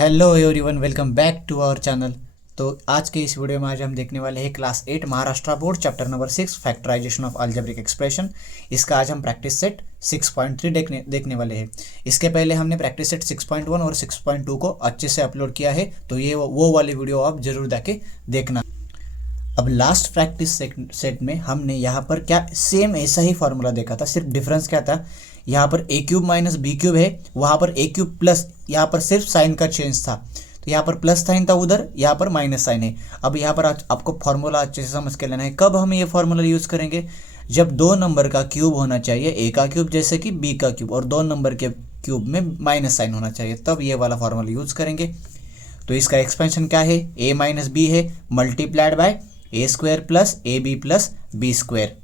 Hello everyone, welcome back to our channel. तो आज के इस वीडियो में आज हम देखने वाले हैं class 8 Maharashtra board chapter number 6 factorization of algebraic expression. इसका आज हम प्रैक्टिस सेट 6.3 देखने वाले हैं। इसके पहले हमने प्रैक्टिस सेट 6.1 और 6.2 को अच्छे से अपलोड किया है, तो ये वो वाली वीडियो आप जरूर जाके देखना। अब लास्ट प्रैक्टिस सेट में हमने यहाँ पर क्या सेम ऐसा ही फॉर्मूला देखा था, सिर्फ डिफरेंस क्या था, यहाँ पर ए क्यूब माइनस बी क्यूब है, वहाँ पर ए क्यूब प्लस, यहाँ पर सिर्फ साइन का चेंज था। तो यहाँ पर प्लस साइन था उधर, यहाँ पर माइनस साइन है। अब यहाँ पर आपको फॉर्मूला अच्छे से समझ के लेना है। कब हम ये फॉर्मूला यूज़ करेंगे? जब दो नंबर का क्यूब होना चाहिए, ए का क्यूब जैसे कि बी का क्यूब, और दो नंबर के क्यूब में माइनस साइन होना चाहिए, तब ये वाला फॉर्मूला यूज़ करेंगे। तो इसका एक्सपेंशन क्या है? ए माइनस बी है multiplied by A square plus A B plus B square.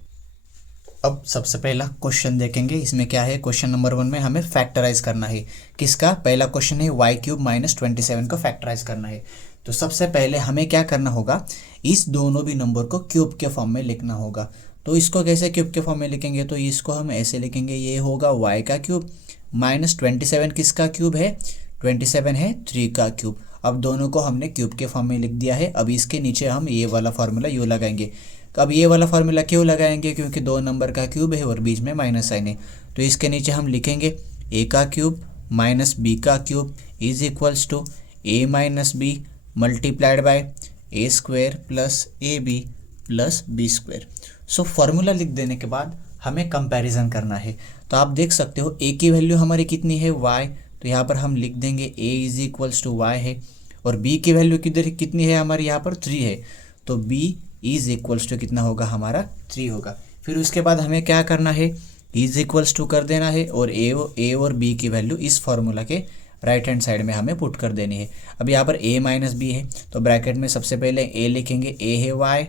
अब सबसे पहला क्वेश्चन देखेंगे। इसमें क्या है? क्वेश्चन नंबर 1 में हमें फैक्टराइज करना है। किसका? पहला क्वेश्चन है वाई क्यूब माइनस 27 को फैक्टराइज करना है। तो सबसे पहले हमें क्या करना होगा? इस दोनों भी नंबर को क्यूब के फॉर्म में लिखना होगा। तो इसको कैसे क्यूब के फॉर्म में लिखेंगे? तो इसको हम ऐसे लिखेंगे, ये होगा वाई का क्यूब माइनस 27 किसका क्यूब है? 27 है 3 का क्यूब। अब दोनों को हमने क्यूब के फॉर्म में लिख दिया है। अब इसके नीचे हम ये वाला फार्मूला यू लगाएंगे। अब ये वाला फार्मूला क्यों लगाएंगे? क्योंकि दो नंबर का क्यूब है और बीच में माइनस साइन है। तो इसके नीचे हम लिखेंगे ए का क्यूब माइनस बी का cube is equals to A minus B multiplied by A square plus A B plus B square. So formula लिख देने के बाद हमें कंपैरिजन करना है। तो आप देख सकते हो ए की वैल्यू हमारी कितनी है? वाई। तो यहाँ पर हम लिख देंगे ए इज इक्वल्स टू वाई है, और बी की वैल्यू किधर कितनी है हमारी? यहाँ पर 3 है। तो बी इज इक्वल्स टू कितना होगा हमारा? 3 होगा। फिर उसके बाद हमें क्या करना है? इज इक्वल्स टू कर देना है, और ए और बी की वैल्यू इस फॉर्मूला के राइट हैंड साइड में हमें पुट कर देनी है। अब यहाँ पर ए माइनस बी है, तो ब्रैकेट में सबसे पहले ए लिखेंगे, ए है वाई,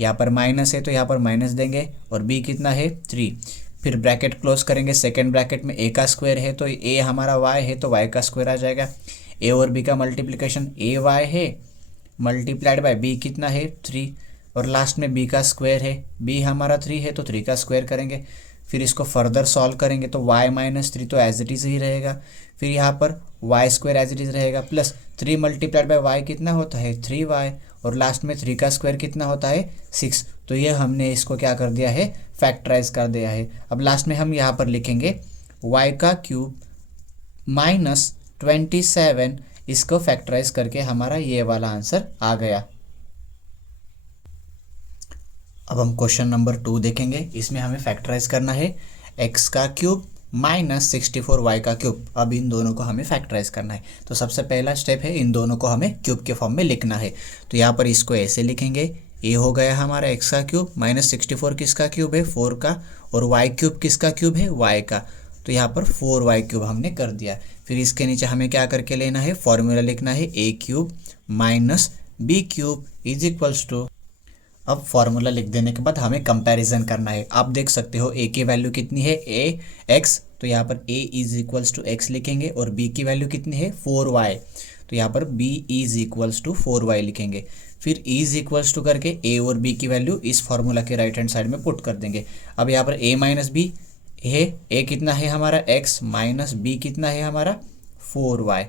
यहाँ पर माइनस है तो यहाँ पर माइनस देंगे, और बी कितना है? 3। फिर ब्रैकेट क्लोज करेंगे। सेकेंड ब्रैकेट में ए का स्क्वायर है तो ए हमारा वाई है तो वाई का स्क्वायर आ जाएगा। ए और बी का मल्टीप्लिकेशन, ए वाई है मल्टीप्लाइड बाय बी कितना है? 3, और लास्ट में बी का स्क्वायर है, बी हमारा 3 है तो 3 का स्क्वायर करेंगे। फिर इसको फर्दर सॉल्व करेंगे तो y माइनस 3 तो एज इट इज़ ही रहेगा। फिर यहाँ पर Y square as it is रहेगा, प्लस 3 मल्टीप्लाइड बाय वाई कितना होता है? 3y, और लास्ट में 3 का स्क्वायर कितना होता है? 6। तो ये हमने इसको क्या कर दिया है? फैक्टराइज कर दिया है। अब लास्ट में हम यहाँ पर लिखेंगे y का क्यूब माइनस 27, इसको फैक्टराइज करके हमारा ये वाला आंसर आ गया। अब हम क्वेश्चन नंबर 2 देखेंगे। इसमें हमें फैक्टराइज करना है x का क्यूब माइनस 64 y का क्यूब। अब इन दोनों को हमें फैक्टराइज करना है। तो सबसे पहला स्टेप है, इन दोनों को हमें क्यूब के फॉर्म में लिखना है। तो यहाँ पर इसको ऐसे लिखेंगे, ये हो गया हमारा x का क्यूब माइनस 64 किसका क्यूब है? 4 का, और y क्यूब किसका क्यूब है? y का। तो यहाँ पर 4y क्यूब हमने कर दिया। फिर इसके नीचे हमें क्या करके लेना है? फॉर्मूला लिखना है a cube minus b cube is equals to. अब फॉर्मूला लिख देने के बाद हमें कंपैरिजन करना है। आप देख सकते हो ए की वैल्यू कितनी है? ए एक्स, तो यहाँ पर ए इज इक्वल्स टू एक्स लिखेंगे, और बी की वैल्यू कितनी है? 4y, तो यहाँ पर B is equals to 4y लिखेंगे। फिर इज इक्वल्स टू करके ए और बी की वैल्यू इस फॉर्मूला के राइट हैंड साइड में पुट कर देंगे। अब यहाँ पर ए माइनस बी है, ए कितना है हमारा? x, माइनस बी कितना है हमारा? 4y।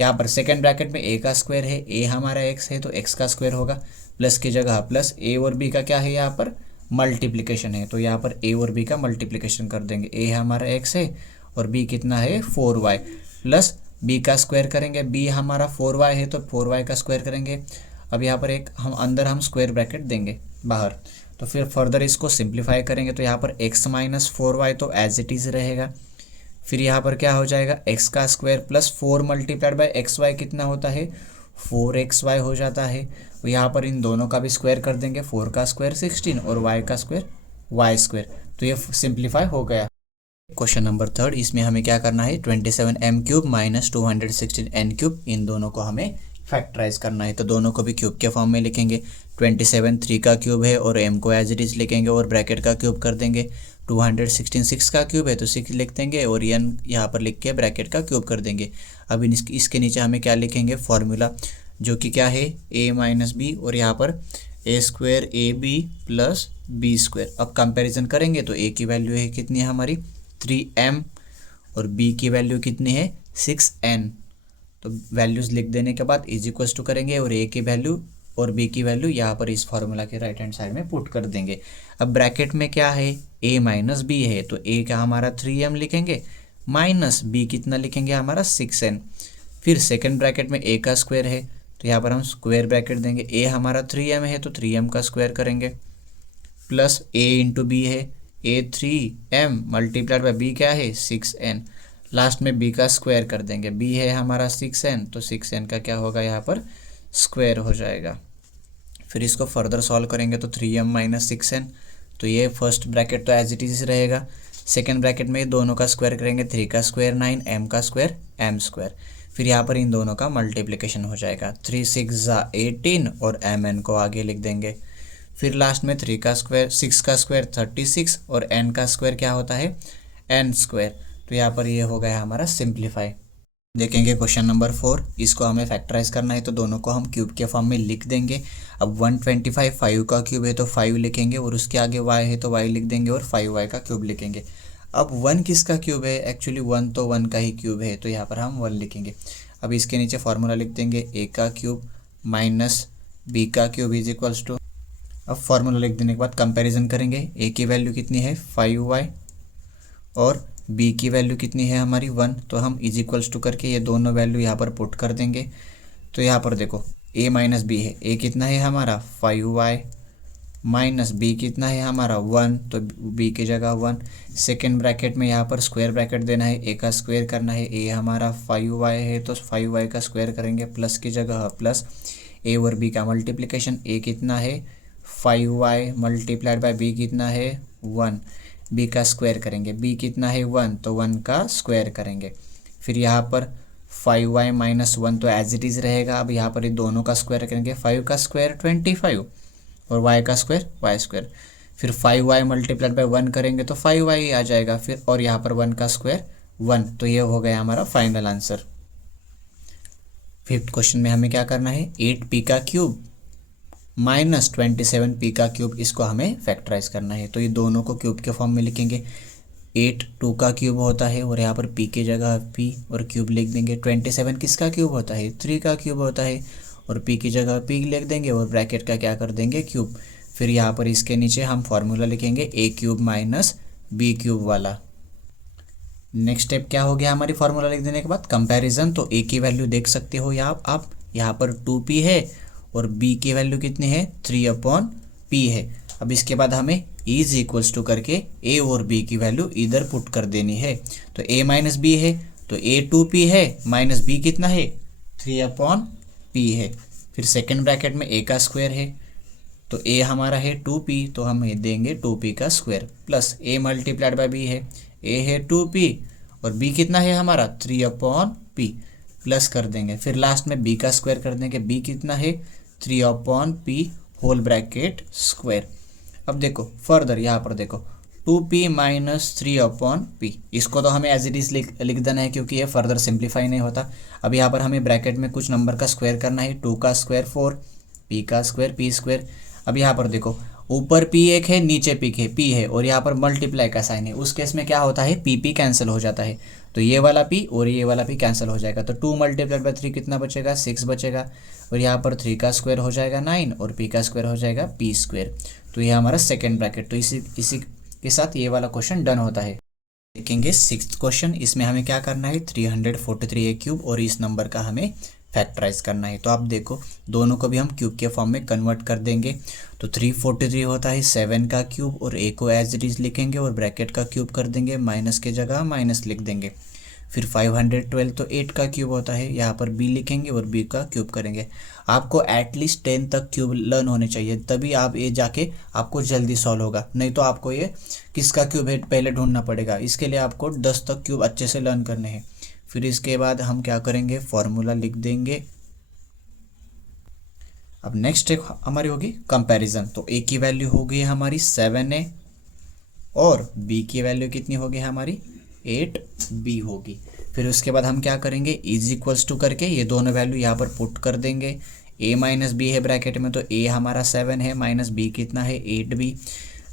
यहाँ पर सेकेंड ब्रैकेट में ए का स्क्वायर है, ए हमारा x है तो x का स्क्वायर होगा, प्लस की जगह प्लस, ए और बी का क्या है? यहाँ पर मल्टीप्लिकेशन है, तो यहाँ पर ए और बी का मल्टीप्लिकेशन कर देंगे। ए हमारा x है और बी कितना है? 4y, प्लस बी का स्क्वायर करेंगे, बी हमारा 4y है तो 4y का स्क्वायर करेंगे। अब यहाँ पर एक हम स्क्वायर ब्रैकेट देंगे बाहर। तो फिर फर्दर इसको सिंप्लीफाई करेंगे, तो यहाँ पर x माइनस 4y तो एज इट इज़ रहेगा। फिर यहाँ पर क्या हो जाएगा? x का square plus 4 multiplied by X Y कितना होता है? 4xy हो जाता है। तो यहाँ पर इन दोनों का भी स्क्वायर कर देंगे, 4 का स्क्वायर 16 और y का स्क्वायर y स्क्वायर। तो ये सिंप्लीफाई हो गया। क्वेश्चन नंबर 3, इसमें हमें क्या करना है? 27m cube minus 216n cube, इन दोनों को हमें फैक्टराइज करना है। तो दोनों को भी क्यूब के फॉर्म में लिखेंगे। 27 3 का क्यूब है और m को एज इट इज़ लिखेंगे, और ब्रैकेट का क्यूब कर देंगे। 216 6 का क्यूब है तो 6 लिख देंगे, और n यहाँ पर लिख के ब्रैकेट का क्यूब कर देंगे। अब इसके नीचे हमें क्या लिखेंगे? फॉर्मूला, जो कि क्या है? a माइनस बी, और यहाँ पर a square a B plus B square. अब कंपैरिजन करेंगे तो a की वैल्यू है कितनी है हमारी? 3m, और b की वैल्यू कितनी है? 6n। तो वैल्यूज़ लिख देने के बाद इज इक्वल्स टू करेंगे और ए की वैल्यू और बी की वैल्यू यहाँ पर इस फार्मूला के राइट हैंड साइड में पुट कर देंगे। अब ब्रैकेट में क्या है, a माइनस बी है, तो a का हमारा 3m लिखेंगे, माइनस b कितना लिखेंगे हमारा 6n। फिर सेकंड ब्रैकेट में a का स्क्वायर है, तो यहाँ पर हम स्क्वायर ब्रैकेट देंगे, a हमारा 3m है तो 3m का स्क्वायर करेंगे, प्लस a इंटू बी है, a 3m multiplied by b क्या है 6n, लास्ट में b का स्क्वायर कर देंगे, b है हमारा 6n तो 6n का क्या होगा यहाँ पर स्क्वायर हो जाएगा। फिर इसको फर्दर सॉल्व करेंगे तो 3m माइनस 6n, तो ये फर्स्ट ब्रैकेट तो एज इट इज रहेगा। सेकेंड ब्रैकेट में दोनों का स्क्वायर करेंगे, 3 का स्क्वायर 9, m का स्क्वायर m स्क्वायर। फिर यहाँ पर इन दोनों का मल्टीप्लिकेशन हो जाएगा, 3 6 18 और mn को आगे लिख देंगे। फिर लास्ट में 3 का स्क्वायर 6 का स्क्वायर 36 और n का स्क्वायर क्या होता है n स्क्वायर। तो यहाँ पर ये हो गया हमारा सिंप्लीफाई। देखेंगे क्वेश्चन नंबर 4, इसको हमें फैक्टराइज करना है तो दोनों को हम क्यूब के फॉर्म में लिख देंगे। अब 125 5 का क्यूब है तो 5 लिखेंगे और उसके आगे y है तो y लिख देंगे और 5y का क्यूब लिखेंगे। अब 1 किसका क्यूब है, एक्चुअली 1 तो 1 का ही क्यूब है तो यहाँ पर हम 1 लिखेंगे। अब इसके नीचे फार्मूला लिख देंगे a का क्यूब माइनस b का क्यूब इज इक्वल्स टू, अब फार्मूला लिख देने के बाद कंपैरिजन करेंगे, a की वैल्यू कितनी है 5y और b की वैल्यू कितनी है हमारी 1, तो हम इज इक्वल्स टू करके ये दोनों वैल्यू यहाँ पर पुट कर देंगे। तो यहाँ पर देखो a माइनस बी है, a कितना है हमारा 5y माइनस b कितना है हमारा 1, तो b की जगह 1। सेकेंड ब्रैकेट में यहाँ पर स्क्वायर ब्रैकेट देना है, a का स्क्वायर करना है, a हमारा 5y है तो 5y का स्क्वायर करेंगे, प्लस की जगह प्लस, a और b का मल्टीप्लिकेशन, a कितना है 5y मल्टीप्लाइड बाय b कितना है 1, b का स्क्वायर करेंगे, b कितना है 1 तो 1 का स्क्वायर करेंगे। फिर यहाँ पर 5y माइनस 1 तो एज इट इज़ रहेगा। अब यहाँ पर ये दोनों का स्क्वायर करेंगे, 5 का स्क्वायर 25 और y का स्क्वायर y स्क्वायर। फिर 5y मल्टीप्लाइड बाय 1 करेंगे तो 5y आ जाएगा फिर, और यहाँ पर 1 का स्क्वायर 1, तो ये हो गया हमारा फाइनल आंसर। फिफ्थ क्वेश्चन में हमें क्या करना है, 8p का क्यूब माइनस 27p का क्यूब, इसको हमें फैक्टराइज करना है। तो ये दोनों को क्यूब के फॉर्म में लिखेंगे, 8 2 का क्यूब होता है और यहाँ पर p की जगह p और क्यूब लिख देंगे। 27 किसका क्यूब होता है 3 का क्यूब होता है और p की जगह p लिख देंगे और ब्रैकेट का क्या कर देंगे क्यूब। फिर यहाँ पर इसके नीचे हम फॉर्मूला लिखेंगे a cube minus b cube वाला। नेक्स्ट स्टेप क्या हो गया, हमारी फार्मूला लिख देने के बाद कंपैरिजन, तो a की वैल्यू देख सकते हो आप यहाँ पर 2p है और b की वैल्यू कितनी है 3/p है। अब इसके बाद हमें इज इक्वल्स टू करके a और b की वैल्यू इधर पुट कर देनी है। तो a माइनस बी है तो a 2p है माइनस b कितना है 3/p है। फिर सेकेंड ब्रैकेट में a का स्क्वायर है तो a हमारा है 2p तो हम देंगे 2p का square, plus a multiplied by b है, a है 2p और b कितना है हमारा 3/p, प्लस कर देंगे। फिर लास्ट में b का स्क्वायर कर देंगे, b कितना है 3/p होल ब्रैकेट स्क्वायर। अब देखो फर्दर यहाँ पर देखो 2p माइनस 3/p, इसको तो हमें एज इट इज लिख देना है क्योंकि ये फर्दर सिंप्लीफाई नहीं होता। अब यहाँ पर हमें ब्रैकेट में कुछ नंबर का स्क्वायर करना है, 2 का स्क्वायर 4, p का स्क्वायर p स्क्वायर। अब यहाँ पर देखो ऊपर p एक है नीचे p है और यहाँ पर मल्टीप्लाई का साइन है, उस केस में क्या होता है p कैंसिल हो जाता है, तो ये वाला p और ये वाला p कैंसिल हो जाएगा। तो 2 मल्टीप्लाइड बाय 3 कितना बचेगा 6 बचेगा और यहाँ पर 3 का स्क्वायर हो जाएगा 9 और p का स्क्वायर हो जाएगा p स्क्वायर। तो ये हमारा सेकेंड ब्रैकेट। तो इसी के साथ ये वाला क्वेश्चन डन होता है। देखेंगे सिक्स्थ क्वेश्चन, इसमें हमें क्या करना है 343 a क्यूब और इस नंबर का हमें फैक्टराइज करना है। तो आप देखो दोनों को भी हम क्यूब के फॉर्म में कन्वर्ट कर देंगे। तो 343 होता है 7 का क्यूब और a को एज इट इज लिखेंगे और ब्रैकेट का क्यूब कर देंगे, माइनस के जगह माइनस लिख देंगे। फिर 512 तो 8 का क्यूब होता है, यहाँ पर b लिखेंगे और b का क्यूब करेंगे। आपको एटलीस्ट 10 तक क्यूब लर्न होने चाहिए, तभी आप ये जाके आपको जल्दी सॉल्व होगा, नहीं तो आपको ये किसका क्यूब है पहले ढूंढना पड़ेगा। इसके लिए आपको 10 तक क्यूब अच्छे से लर्न करने हैं। फिर इसके बाद हम क्या करेंगे फॉर्मूला लिख देंगे। अब नेक्स्ट स्टेप हमारी होगी कंपैरिजन। तो a की वैल्यू हो गई हमारी 7a और b की वैल्यू कितनी होगी हमारी 8b होगी। फिर उसके बाद हम क्या करेंगे इज इक्वल्स टू करके ये दोनों वैल्यू यहाँ पर पुट कर देंगे। a माइनस बी है ब्रैकेट में तो a हमारा 7 है माइनस b कितना है 8b।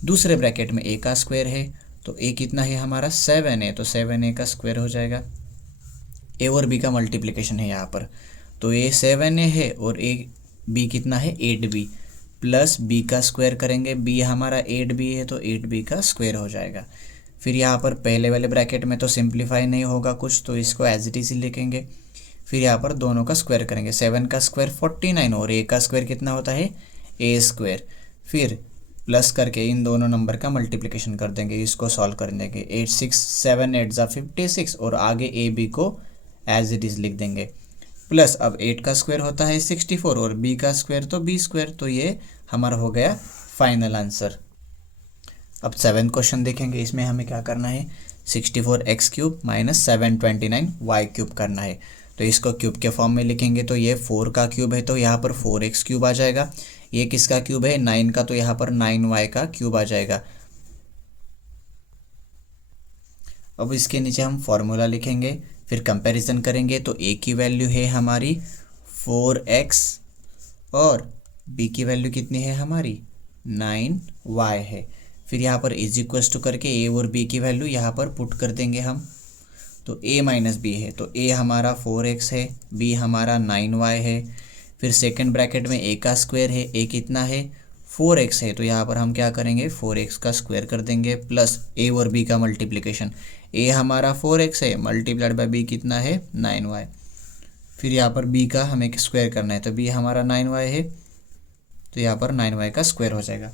दूसरे ब्रैकेट में a का स्क्वायर है तो a कितना है हमारा 7 है तो 7a का स्क्वायर हो जाएगा, ए और बी का मल्टीप्लिकेशन है यहाँ पर, तो ए 7a है और ए बी कितना है 8b, प्लस बी का स्क्वायर करेंगे, बी हमारा 8b है तो 8b का स्क्वायर हो जाएगा। फिर यहाँ पर पहले वाले ब्रैकेट में तो सिंप्लीफाई नहीं होगा कुछ, तो इसको एज इट इज लिखेंगे। फिर यहाँ पर दोनों का स्क्वायर करेंगे, 7 का स्क्वायर 49 और ए का स्क्वायर कितना होता है ए स्क्वायर। फिर प्लस करके इन दोनों नंबर का मल्टीप्लिकेशन कर देंगे, इसको सॉल्व कर देंगे। 8 6 7 8 जा 56 और आगे ए बी को एज इट इज़ लिख देंगे। प्लस अब 8 का स्क्वायर होता है 64 और बी का स्क्वायर तो बी स्क्वायर, तो ये हमारा हो गया फाइनल आंसर। अब 7 क्वेश्चन देखेंगे, इसमें हमें क्या करना है 64x³ माइनस 729y³ करना है। तो इसको क्यूब के फॉर्म में लिखेंगे, तो ये 4 का क्यूब है तो यहाँ पर 4x³ आ जाएगा। ये किसका क्यूब है 9 का, तो यहाँ पर 9y का क्यूब आ जाएगा। अब इसके नीचे हम फॉर्मूला लिखेंगे, फिर कंपैरिजन करेंगे, तो a की वैल्यू है हमारी 4x और b की वैल्यू कितनी है हमारी 9y है। फिर यहाँ पर इज इक्वल्स टू करके a और b की वैल्यू यहाँ पर पुट कर देंगे हम, तो a माइनस बी है, तो a हमारा 4x है, b हमारा 9y है। फिर सेकंड ब्रैकेट में a का स्क्वायर है, a कितना है 4x है, तो यहाँ पर हम क्या करेंगे 4x का स्क्वायर कर देंगे, प्लस a और b का मल्टीप्लिकेशन, a हमारा 4x है मल्टीप्लाइड बाय b कितना है 9y। फिर यहाँ पर b का हमें स्क्वायर करना है, तो b हमारा 9y है, तो यहाँ पर 9y का स्क्वायर हो जाएगा।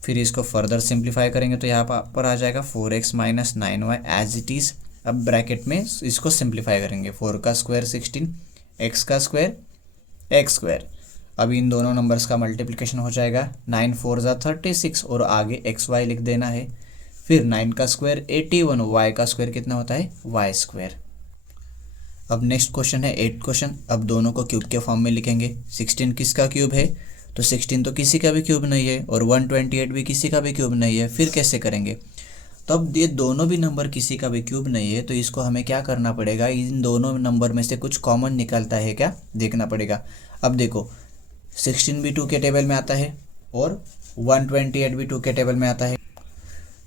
फिर इसको फर्दर सिंप्लीफाई करेंगे, तो यहाँ पर आ जाएगा 4x minus 9y as it is. अब ब्रैकेट में इसको सिंप्लीफाई करेंगे, 4 का स्क्वायर 16, x का स्क्वायर x स्क्वायर। अब इन दोनों नंबर्स का मल्टीप्लिकेशन हो जाएगा, 9 4 जा 36 और आगे xy लिख देना है। फिर 9 का स्क्वायर 81, y का स्क्वायर कितना होता है y स्क्वायर। अब नेक्स्ट क्वेश्चन है 8 क्वेश्चन। अब दोनों को क्यूब के फॉर्म में लिखेंगे। 16 किसका क्यूब है, तो 16 तो किसी का भी क्यूब नहीं है और 128 भी किसी का भी क्यूब नहीं है। फिर कैसे करेंगे, तो अब ये दोनों भी नंबर किसी का भी क्यूब नहीं है, तो इसको हमें क्या करना पड़ेगा, इन दोनों नंबर में से कुछ कॉमन निकलता है क्या देखना पड़ेगा। अब देखो 16 भी 2 के टेबल में आता है और 128 भी 2 के टेबल में आता है,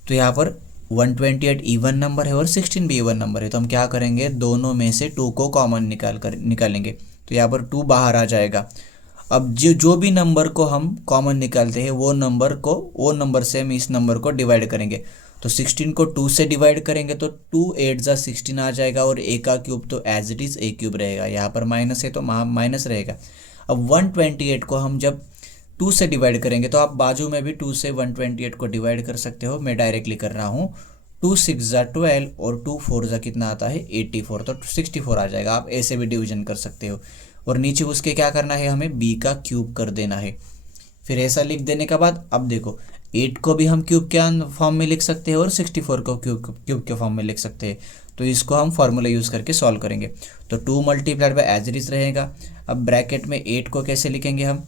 तो यहाँ पर 128 इवन नंबर है और 16 भी इवन नंबर है, तो हम क्या करेंगे दोनों में से 2 को कॉमन निकालेंगे, तो यहाँ पर 2 बाहर आ जाएगा। अब जो भी नंबर को हम कॉमन निकालते हैं वो नंबर से हम इस नंबर को डिवाइड करेंगे। तो 16 को 2 से डिवाइड करेंगे तो 2 8 जा 16 आ जाएगा और a का क्यूब तो as it is a cube रहेगा, यहाँ पर माइनस है तो माइनस रहेगा। अब 128 को हम जब 2 से डिवाइड करेंगे, तो आप बाजू में भी 2 से 128 को डिवाइड कर सकते हो, मैं डायरेक्टली कर रहा हूँ। 2 6 जा 12 और 2 4 जा कितना आता है 84, तो 64 आ जाएगा। आप ऐसे भी डिवीजन कर सकते हो और नीचे उसके क्या करना है हमें b का क्यूब कर देना है। फिर ऐसा लिख देने के बाद अब देखो 8 को भी हम क्यूब के फॉर्म में लिख सकते हैं और 64 को क्यूब के फॉर्म में लिख सकते हैं, तो इसको हम फॉर्मूला यूज़ करके सॉल्व करेंगे। तो 2 multiplied by as it is रहेगा। अब ब्रैकेट में 8 को कैसे लिखेंगे हम,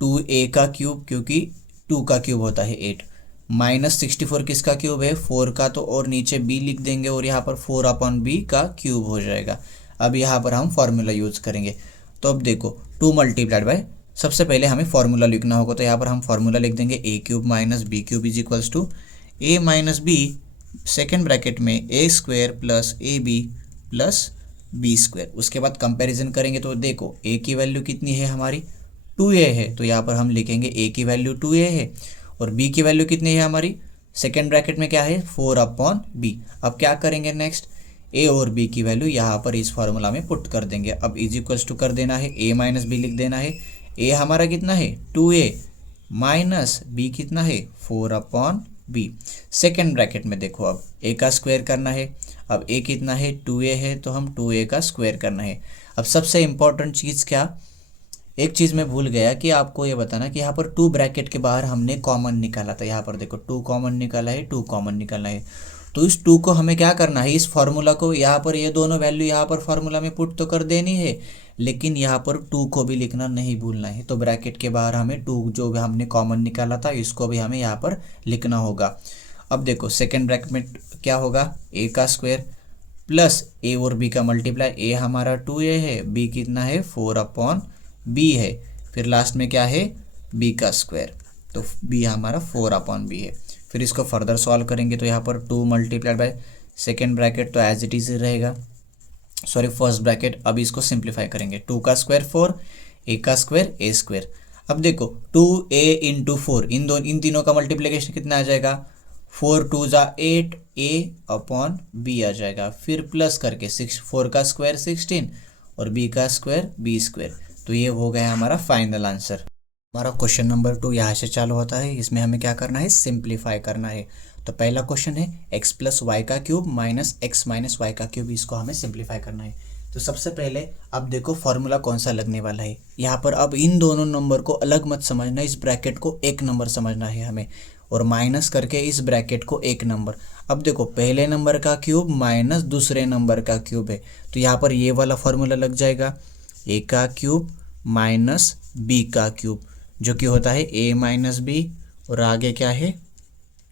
2a का क्यूब, क्योंकि 2 का क्यूब होता है 8, माइनस 64 किसका क्यूब है 4 का, तो और नीचे b लिख देंगे और यहाँ पर 4/b का क्यूब हो जाएगा। अब यहाँ पर हम फॉर्मूला यूज़ करेंगे, तो अब देखो 2 मल्टीप्लाइड बाय, सबसे पहले हमें फॉर्मूला लिखना होगा, तो यहाँ पर हम फॉर्मूला लिख देंगे a³ minus b³ is equals to a minus b second bracket में a square plus ab plus b square. उसके बाद कंपैरिजन करेंगे, तो देखो a की वैल्यू कितनी है हमारी 2a है, तो यहाँ पर हम लिखेंगे a की वैल्यू 2a है और b की वैल्यू कितनी है हमारी सेकेंड ब्रैकेट में क्या है 4/b। अब क्या करेंगे नेक्स्ट, a और b की वैल्यू यहाँ पर इस फार्मूला में पुट कर देंगे। अब इज इक्वल्स टू कर देना है a माइनस b लिख देना है। a हमारा कितना है 2a माइनस b कितना है 4/b। सेकेंड ब्रैकेट में देखो अब a का स्क्वायर करना है, अब a कितना है 2a है, तो हम 2a का स्क्वायर करना है। अब सबसे इम्पॉर्टेंट चीज़ क्या, एक चीज़ मैं भूल गया कि आपको ये बताना कि यहाँ पर 2 ब्रैकेट के बाहर हमने कॉमन निकाला था, यहाँ पर देखो 2 कॉमन निकाला है, 2 कॉमन निकालना है, तो इस 2 को हमें क्या करना है, इस फार्मूला को यहाँ पर ये दोनों वैल्यू यहाँ पर फार्मूला में पुट तो कर देनी है, लेकिन यहाँ पर 2 को भी लिखना नहीं भूलना है। तो ब्रैकेट के बाहर हमें 2 जो भी हमने कॉमन निकाला था इसको भी हमें यहाँ पर लिखना होगा। अब देखो सेकेंड ब्रैकेट में क्या होगा a का स्क्वायर प्लस a और b का मल्टीप्लाई, a हमारा 2a है, b कितना है 4/b है, फिर लास्ट में क्या है b का स्क्वायर, तो b हमारा 4/b है। फिर इसको फर्दर सॉल्व करेंगे, तो यहाँ पर 2 मल्टीप्लाइड बाय सेकेंड ब्रैकेट तो एज इट इज रहेगा, सॉरी फर्स्ट ब्रैकेट। अब इसको सिंप्लीफाई करेंगे, 2 का स्क्वायर 4, ए का स्क्वायर ए स्क्वायर। अब देखो 2a इंटू 4, इन तीनों का मल्टीप्लिकेशन कितना आ जाएगा, 4 2 जा 8, a अपॉन b आ जाएगा। फिर प्लस करके 4 का स्क्वायर 16 और b का स्क्वायर b स्क्वायर। तो ये हो गया हमारा फाइनल आंसर। हमारा क्वेश्चन नंबर 2 यहाँ से चालू होता है। इसमें हमें क्या करना है, सिंप्लीफाई करना है। तो पहला क्वेश्चन है x प्लस वाई का cube minus X minus Y का क्यूब, इसको हमें सिंप्लीफाई करना है। तो सबसे पहले अब देखो फॉर्मूला कौन सा लगने वाला है यहाँ पर। अब इन दोनों नंबर को अलग मत समझना, इस ब्रैकेट को एक नंबर समझना है हमें, और माइनस करके इस ब्रैकेट को एक नंबर। अब देखो पहले नंबर का क्यूब माइनस दूसरे नंबर का क्यूब है, तो यहाँ पर ये वाला फॉर्मूला लग जाएगा, ए का क्यूब माइनस बी का क्यूब, जो कि होता है ए माइनस बी, और आगे क्या है,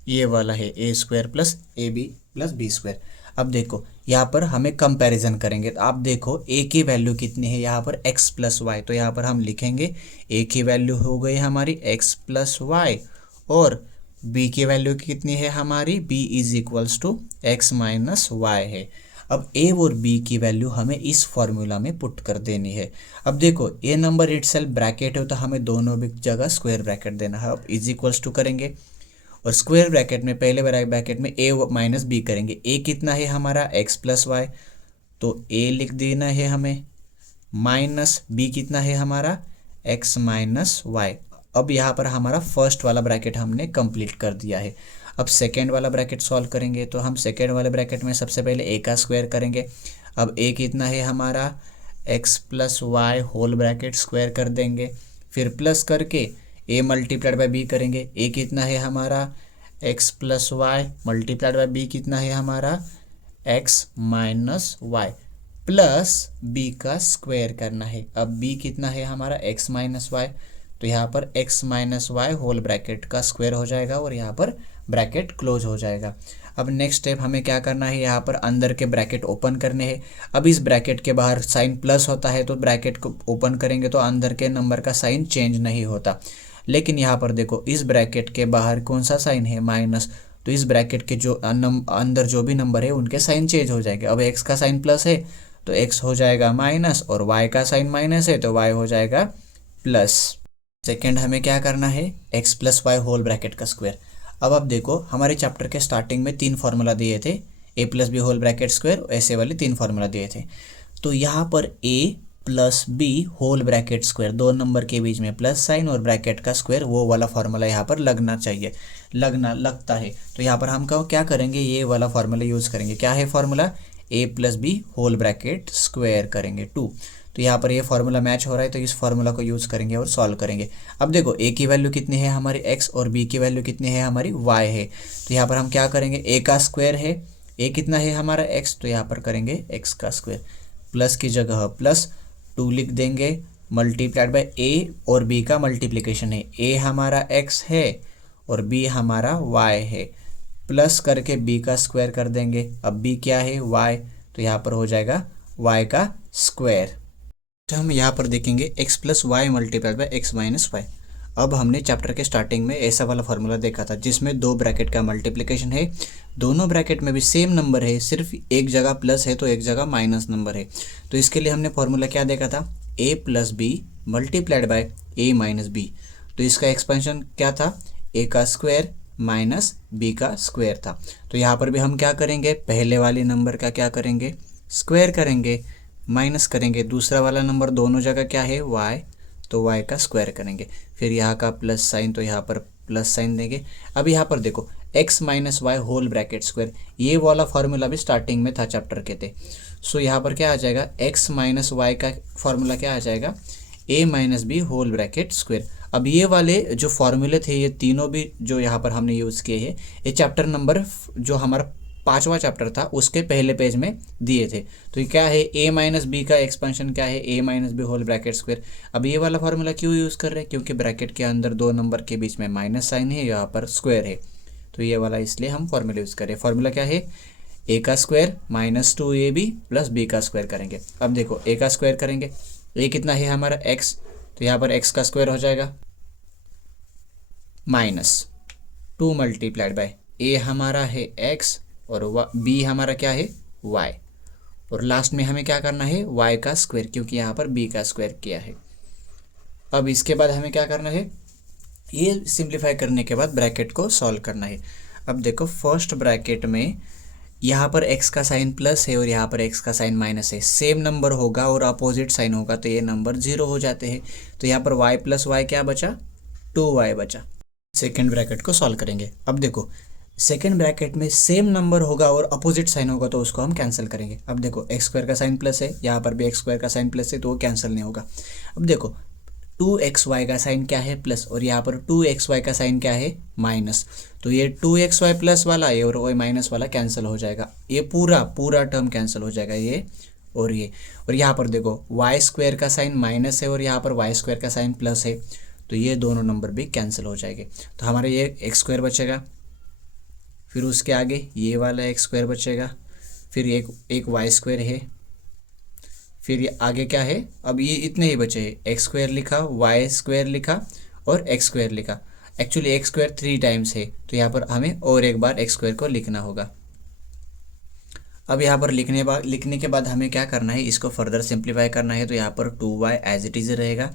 ये वाला है a square plus A B plus B square. अब देखो यहाँ पर हमें कंपैरिजन करेंगे, तो आप देखो ए की वैल्यू कितनी है यहाँ पर, x प्लस वाई। तो यहाँ पर हम लिखेंगे ए की वैल्यू हो गई हमारी x प्लस वाई, और b की वैल्यू कितनी है हमारी, b is equals to X minus Y है। अब a और b की वैल्यू हमें इस फॉर्मूला में पुट कर देनी है। अब देखो ये नंबर इटसेल्फ ब्रैकेट है, तो हमें दोनों भी जगह स्क्वायर ब्रैकेट देना है। अब इज इक्वल्स टू करेंगे, और स्क्वायर ब्रैकेट में पहले ब्रैकेट में a माइनस बी करेंगे। a कितना है हमारा x प्लस वाई, तो a लिख देना है हमें, माइनस b कितना है हमारा x माइनस वाई। अब यहाँ पर हमारा फर्स्ट वाला ब्रैकेट हमने कंप्लीट कर दिया है। अब सेकेंड वाला ब्रैकेट सॉल्व करेंगे, तो हम सेकेंड वाले ब्रैकेट में सबसे पहले a का स्क्वायर करेंगे। अब a कितना है हमारा x plus Y whole bracket square कर देंगे, फिर प्लस करके a मल्टीप्लाइड बाई बी करेंगे। a कितना है हमारा x plus Y multiplied by B कितना है हमारा x minus Y, plus b का स्क्वायर करना है। अब b कितना है हमारा x माइनस वाई, तो यहाँ पर x minus Y whole bracket का स्क्वायर हो जाएगा, और यहाँ पर ब्रैकेट क्लोज हो जाएगा। अब नेक्स्ट स्टेप हमें क्या करना है, यहाँ पर अंदर के ब्रैकेट ओपन करने हैं। अब इस ब्रैकेट के बाहर साइन प्लस होता है, तो ब्रैकेट को ओपन करेंगे तो अंदर के नंबर का साइन चेंज नहीं होता। लेकिन यहाँ पर देखो इस ब्रैकेट के बाहर कौन सा साइन है, माइनस, तो इस ब्रैकेट के जो अंदर जो भी नंबर है उनके साइन चेंज हो जाएंगे। अब x का साइन प्लस है तो x हो जाएगा माइनस, और y का साइन माइनस है तो y हो जाएगा प्लस। सेकेंड हमें क्या करना है, x plus Y whole bracket का स्क्वायर। अब आप देखो हमारे चैप्टर के स्टार्टिंग में 3 फार्मूला दिए थे, a plus B whole bracket square, ऐसे वाले 3 फार्मूला दिए थे। तो यहाँ पर a plus B whole bracket square, 2 number के बीच में प्लस साइन और ब्रैकेट का स्क्वायर, वो वाला फार्मूला यहाँ पर लगना चाहिए, लगता है। तो यहाँ पर हम क्या करेंगे, ये वाला फार्मूला यूज़ करेंगे। क्या है formula, a plus B whole bracket square करेंगे 2। तो यहाँ पर ये फार्मूला मैच हो रहा है, तो इस फार्मूला को यूज़ करेंगे और सॉल्व करेंगे। अब देखो a की वैल्यू कितनी है हमारी x, और b की वैल्यू कितनी है हमारी y है। तो यहाँ पर हम क्या करेंगे, a का स्क्वायर है, a कितना है हमारा x, तो यहाँ पर करेंगे x का स्क्वायर, प्लस की जगह प्लस 2 लिख देंगे, मल्टीप्लाइड बाय a और b का मल्टीप्लिकेशन है, a हमारा x है और b हमारा y है, प्लस करके b का स्क्वायर कर देंगे। अब b क्या है, y, तो यहाँ पर हो जाएगा y का स्क्वायर। तो हम यहाँ पर देखेंगे x plus Y multiplied by X minus Y. अब हमने चैप्टर के स्टार्टिंग में ऐसा वाला फार्मूला देखा था जिसमें 2 ब्रैकेट का मल्टीप्लिकेशन है, दोनों ब्रैकेट में भी सेम नंबर है, सिर्फ एक जगह प्लस है तो एक जगह माइनस नंबर है। तो इसके लिए हमने फार्मूला क्या देखा था, a plus B multiplied by a minus B. तो इसका एक्सपेंशन क्या था, a का स्क्वायर माइनस b का स्क्वायर था। तो यहाँ पर भी हम क्या करेंगे, पहले वाले नंबर का क्या करेंगे, स्क्वायर करेंगे, माइनस करेंगे, दूसरा वाला नंबर दोनों जगह क्या है y, तो y का स्क्वायर करेंगे, फिर यहाँ का प्लस साइन तो यहाँ पर प्लस साइन देंगे। अब यहाँ पर देखो x minus Y whole bracket square, ये वाला फार्मूला भी स्टार्टिंग में था चैप्टर के थे। सो यहाँ पर क्या आ जाएगा, x माइनस वाई का फार्मूला क्या आ जाएगा, a minus B whole bracket square. अब ये वाले जो फार्मूले थे, ये तीनों भी जो यहाँ पर हमने यूज़ किए हैं, ये चैप्टर नंबर जो हमारा 5वां चैप्टर था उसके पहले पेज में दिए थे। तो ये क्या है, a माइनस बी का एक्सपेंशन क्या है, a minus B whole bracket square. अब ये वाला फार्मूला क्यों यूज़ कर रहे हैं, क्योंकि ब्रैकेट के अंदर 2 नंबर के बीच में माइनस साइन है, यहाँ पर स्क्वायर है, तो ये वाला इसलिए हम फार्मूला यूज़ करें। फार्मूला क्या है, a का square minus 2ab plus b का स्क्वायर करेंगे। अब देखो a का स्क्वायर करेंगे, a कितना है हमारा x, तो यहाँ पर x का स्क्वायर हो जाएगा माइनस 2 मल्टीप्लाइड बाय a हमारा है x और बी हमारा क्या है y, और लास्ट में हमें क्या करना है y का स्क्वायर, क्योंकि यहाँ पर b का स्क्वायर किया है। अब इसके बाद हमें क्या करना है, ये सिंप्लीफाई करने के बाद ब्रैकेट को सॉल्व करना है। अब देखो फर्स्ट ब्रैकेट में यहाँ पर x का साइन प्लस है और यहाँ पर x का साइन माइनस है, सेम नंबर होगा और अपोजिट साइन होगा तो ये नंबर 0 हो जाते हैं। तो यहाँ पर y प्लस वाई क्या बचा, 2y बचा। सेकेंड ब्रैकेट को सॉल्व करेंगे। अब देखो सेकेंड ब्रैकेट में सेम नंबर होगा और अपोजिट साइन होगा तो उसको हम कैंसिल करेंगे। अब देखो एक्स स्क्वायर का साइन प्लस है, यहाँ पर भी एक्स स्क्वायर का साइन प्लस है तो वो कैंसिल नहीं होगा। अब देखो 2xy का साइन क्या है प्लस, और यहाँ पर 2xy का साइन क्या है माइनस, तो ये 2xy प्लस वाला ये और y माइनस वाला कैंसिल हो जाएगा, ये पूरा टर्म कैंसिल हो जाएगा, ये और ये। और यहाँ पर देखो y स्क्वायर का साइन माइनस है और यहाँ पर y स्क्वायर का साइन प्लस है, तो ये दोनों नंबर भी कैंसिल हो जाएंगे। तो हमारा ये एक्स स्क्वायर बचेगा, फिर उसके आगे ये वाला एक्स स्क्वायर बचेगा, फिर एक वाई स्क्वायर है, फिर ये आगे क्या है, अब ये इतने ही बचे हैं, एक्स स्क्वायर लिखा, वाई स्क्वायर लिखा और एक्स स्क्वायर लिखा। एक्चुअली एक्स स्क्वायर 3 टाइम्स है तो यहाँ पर हमें और एक बार एक्स स्क्वायर को लिखना होगा। अब यहाँ पर लिखने के बाद हमें क्या करना है, इसको फर्दर सिंप्लीफाई करना है। तो यहाँ पर 2y एज इट इज़ रहेगा।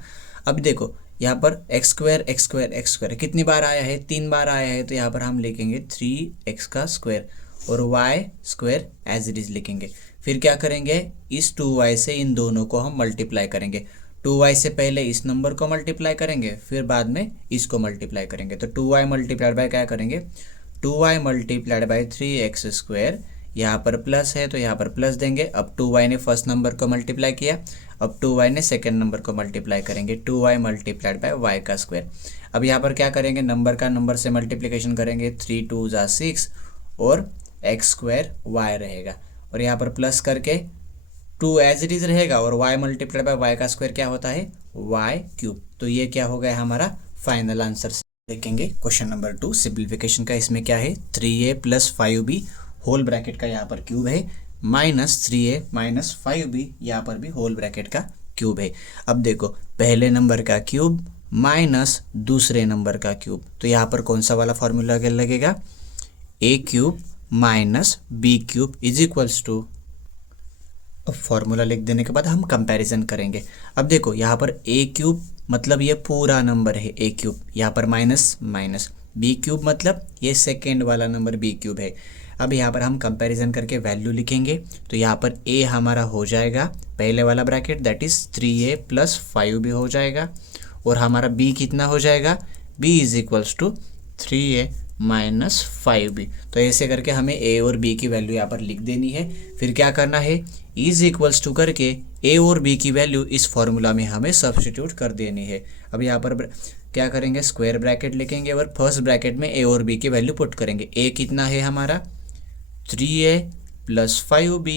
अब देखो यहाँ पर एक्स स्क्वायर कितनी बार आया है, 3 बार आया है, तो यहाँ पर हम लिखेंगे 3x का स्क्वायर और y square as it is लिखेंगे। फिर क्या करेंगे, इस 2y से इन दोनों को हम मल्टीप्लाई करेंगे। 2y से पहले इस नंबर को मल्टीप्लाई करेंगे, फिर बाद में इसको मल्टीप्लाई करेंगे। तो 2y मल्टीप्लाइड बाय क्या करेंगे, 2y multiplied by 3x square, यहाँ पर प्लस है तो यहाँ पर प्लस देंगे। अब 2y ने फर्स्ट नंबर को मल्टीप्लाई किया, अब 2y ने सेकेंड नंबर को मल्टीप्लाई करेंगे, 2y मल्टीप्लाइड बाय y का स्क्वायर। अब यहाँ पर क्या करेंगे, नंबर का नंबर से मल्टीप्लिकेशन करेंगे, 3 2 = 6 और x स्क्वायर y रहेगा, और यहाँ पर प्लस करके 2 एज इट इज़ रहेगा और y मल्टीप्लाइड बाय y का स्क्वायर क्या होता है, y क्यूब। तो ये क्या हो गया हमारा फाइनल आंसर। देखेंगे क्वेश्चन नंबर 2 सिंप्लीफिकेशन का। इसमें क्या है, 3a + 5b होल ब्रैकेट का यहाँ पर क्यूब है माइनस 3a - 5b यहाँ पर भी होल ब्रैकेट का क्यूब है। अब देखो पहले नंबर का क्यूब माइनस दूसरे नंबर का क्यूब, तो यहाँ पर कौन सा वाला फॉर्मूला लगेगा, a cube minus b cube is equals to. अब फॉर्मूला लिख देने के बाद हम कंपैरिजन करेंगे। अब देखो यहाँ पर a क्यूब मतलब ये पूरा नंबर है a क्यूब, यहाँ पर माइनस माइनस, b क्यूब मतलब ये सेकेंड वाला नंबर b क्यूब है। अब यहाँ पर हम कंपैरिजन करके वैल्यू लिखेंगे। तो यहाँ पर a हमारा हो जाएगा पहले वाला bracket that is 3a + 5b हो जाएगा, और हमारा b कितना हो जाएगा, b is equals to 3a - 5b। तो ऐसे करके हमें a और b की वैल्यू यहाँ पर लिख देनी है। फिर क्या करना है, इज इक्वल्स टू करके a और b की वैल्यू इस फॉर्मूला में हमें सब्स्टिट्यूट कर देनी है। अब यहाँ पर क्या करेंगे, स्क्वायर ब्रैकेट लिखेंगे और फर्स्ट ब्रैकेट में a और b की वैल्यू पुट करेंगे। a कितना है हमारा 3a + 5b,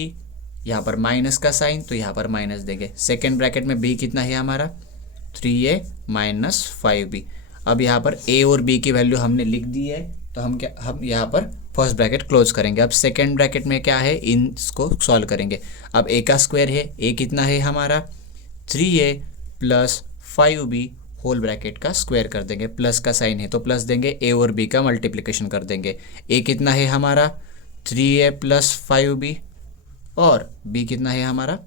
यहाँ पर माइनस का साइन तो यहाँ पर माइनस देंगे। सेकेंड ब्रैकेट में b कितना है हमारा 3a - 5b। अब यहाँ पर a और b की वैल्यू हमने लिख दी है, तो हम यहाँ पर फर्स्ट ब्रैकेट क्लोज करेंगे। अब सेकेंड ब्रैकेट में क्या है, इनको सॉल्व करेंगे। अब a का स्क्वायर है, a कितना है हमारा 3a + 5b होल ब्रैकेट का स्क्वायर कर देंगे, प्लस का साइन है तो प्लस देंगे, a और b का मल्टीप्लिकेशन कर देंगे। a कितना है हमारा 3a + 5b और b कितना है हमारा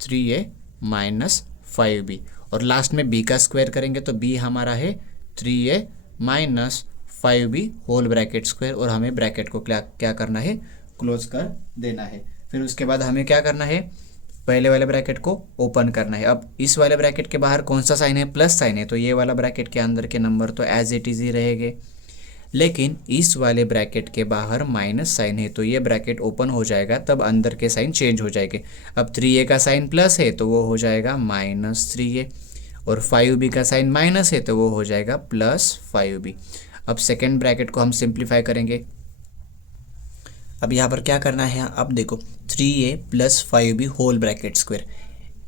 3a - 5b, और लास्ट में b का स्क्वायर करेंगे तो b हमारा है 3a - 5b whole bracket square, और हमें ब्रैकेट को क्या करना है, क्लोज कर देना है। फिर उसके बाद हमें क्या करना है, पहले वाले ब्रैकेट को ओपन करना है। अब इस वाले ब्रैकेट के बाहर कौन सा साइन है, प्लस साइन है, तो ये वाला ब्रैकेट के अंदर के नंबर तो एज इट इज़ ही रहेंगे, लेकिन इस वाले ब्रैकेट के बाहर माइनस साइन है तो ये ब्रैकेट ओपन हो जाएगा, तब अंदर के साइन चेंज हो जाएंगे। अब 3a का साइन प्लस है तो वो हो जाएगा -3a, और 5b का साइन माइनस है तो वो हो जाएगा +5b। अब सेकेंड ब्रैकेट को हम सिंप्लीफाई करेंगे। अब यहाँ पर क्या करना है, अब देखो 3a + 5b whole bracket square,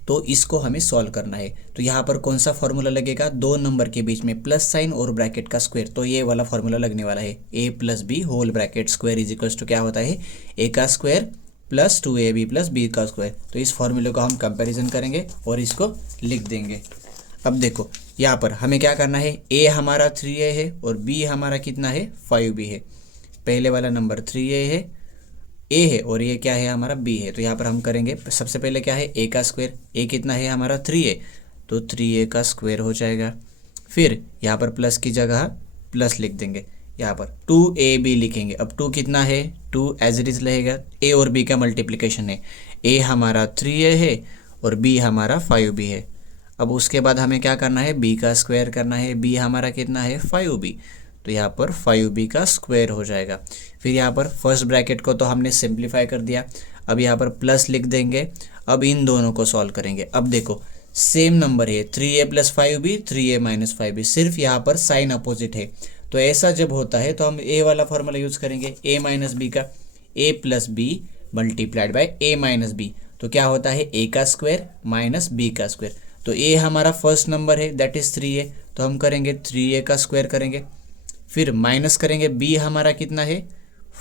तो इसको हमें सॉल्व करना है। तो यहाँ पर कौन सा फॉर्मूला लगेगा, दो नंबर के बीच में प्लस साइन और ब्रैकेट का स्क्वायर, तो ये वाला फॉर्मूला लगने वाला है, a + b whole bracket square is equals to क्या होता है, a का स्क्वायर + 2ab + b का स्क्वायर। तो इस फॉर्मूले को हम कंपैरिजन करेंगे और इसको लिख देंगे। अब देखो यहाँ पर हमें क्या करना है, a हमारा 3a है और b हमारा कितना है 5b है। पहले वाला नंबर 3a है ए है और ये क्या है हमारा बी है। तो यहाँ पर हम करेंगे सबसे पहले क्या है ए का स्क्वायर, ए कितना है हमारा 3a, तो 3a का स्क्वायर हो जाएगा। फिर यहाँ पर प्लस की जगह प्लस लिख देंगे, यहाँ पर 2ab लिखेंगे। अब 2 कितना है, 2 एज इट इज रहेगा, a और b का मल्टीप्लिकेशन है, a हमारा 3a है और b हमारा 5b है। अब उसके बाद हमें क्या करना है, b का स्क्वायर करना है, b हमारा कितना है 5b, तो यहाँ पर 5b का स्क्वायर हो जाएगा। फिर यहाँ पर फर्स्ट ब्रैकेट को तो हमने सिंप्लीफाई कर दिया, अब यहाँ पर प्लस लिख देंगे। अब इन दोनों को सॉल्व करेंगे। अब देखो सेम नंबर है 3a + 5b 3a - 5b, सिर्फ यहाँ पर साइन अपोजिट है। तो ऐसा जब होता है तो हम a वाला फॉर्मूला यूज़ करेंगे, a - b का a + b multiplied by a - b, तो क्या होता है a का स्क्वायर माइनस b का स्क्वायर। तो a हमारा फर्स्ट नंबर है दैट इज़ 3a, तो हम करेंगे 3a का स्क्वायर करेंगे, फिर माइनस करेंगे b हमारा कितना है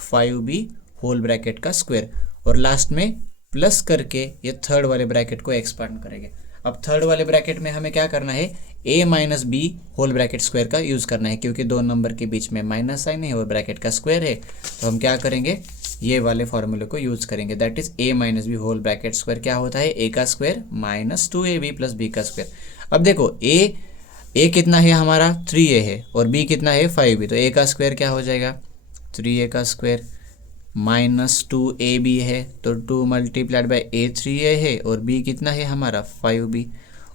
5b होल ब्रैकेट का स्क्वायर, और लास्ट में प्लस करके ये थर्ड वाले ब्रैकेट को एक्सपांड करेंगे। अब थर्ड वाले ब्रैकेट में हमें क्या करना है, a - b whole bracket square का यूज़ करना है, क्योंकि दो नंबर के बीच में माइनस साइन है और ब्रैकेट का स्क्वायर है। तो हम क्या करेंगे, ये वाले फॉर्मूले को यूज़ करेंगे, that is a - b whole bracket square क्या होता है a का स्क्वायर माइनस 2ab + b का स्क्वायर। अब देखो a कितना है हमारा 3a है और b कितना है 5b, तो a का स्क्वायर क्या हो जाएगा 3a का स्क्वायर माइनस 2ab है, तो 2 मल्टीप्लाइड बाई a 3a है और b कितना है हमारा 5b,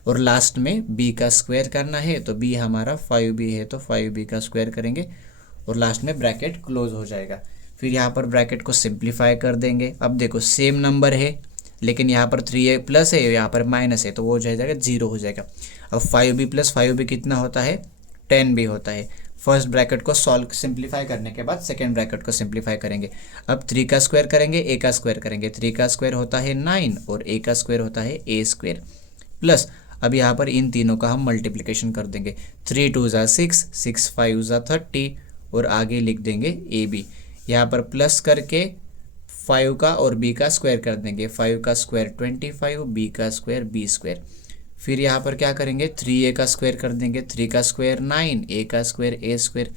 और लास्ट में b का स्क्वायर करना है, तो b हमारा 5b है तो 5b का स्क्वायर करेंगे और लास्ट में ब्रैकेट क्लोज हो जाएगा। फिर यहाँ पर ब्रैकेट को सिंप्लीफाई कर देंगे। अब देखो सेम नंबर है लेकिन यहाँ पर 3a प्लस है, यहाँ पर माइनस है, तो वो हो जाएगा 0 हो जाएगा। अब 5b + 5b कितना होता है 10b होता है। फर्स्ट ब्रैकेट को सॉल्व सिंप्लीफाई करने के बाद सेकेंड ब्रैकेट को सिंप्लीफाई करेंगे। अब 3 का स्क्वायर करेंगे, a का स्क्वायर करेंगे, 3 का स्क्वायर होता है 9 और a का स्क्वायर होता है a स्क्वायर, प्लस अब यहाँ पर इन तीनों का हम मल्टीप्लिकेशन कर देंगे, 3 2 = 6, 6 5 = 30 और आगे लिख देंगे ab। यहाँ पर प्लस करके 5 का और b का स्क्वायर कर देंगे, 5 का स्क्वायर 25, b का स्क्वायर b स्क्वायर। फिर यहाँ पर क्या करेंगे 3a का स्क्वायर कर देंगे, 3 का स्क्वायर 9, a का स्क्वायर a स्क्वायर,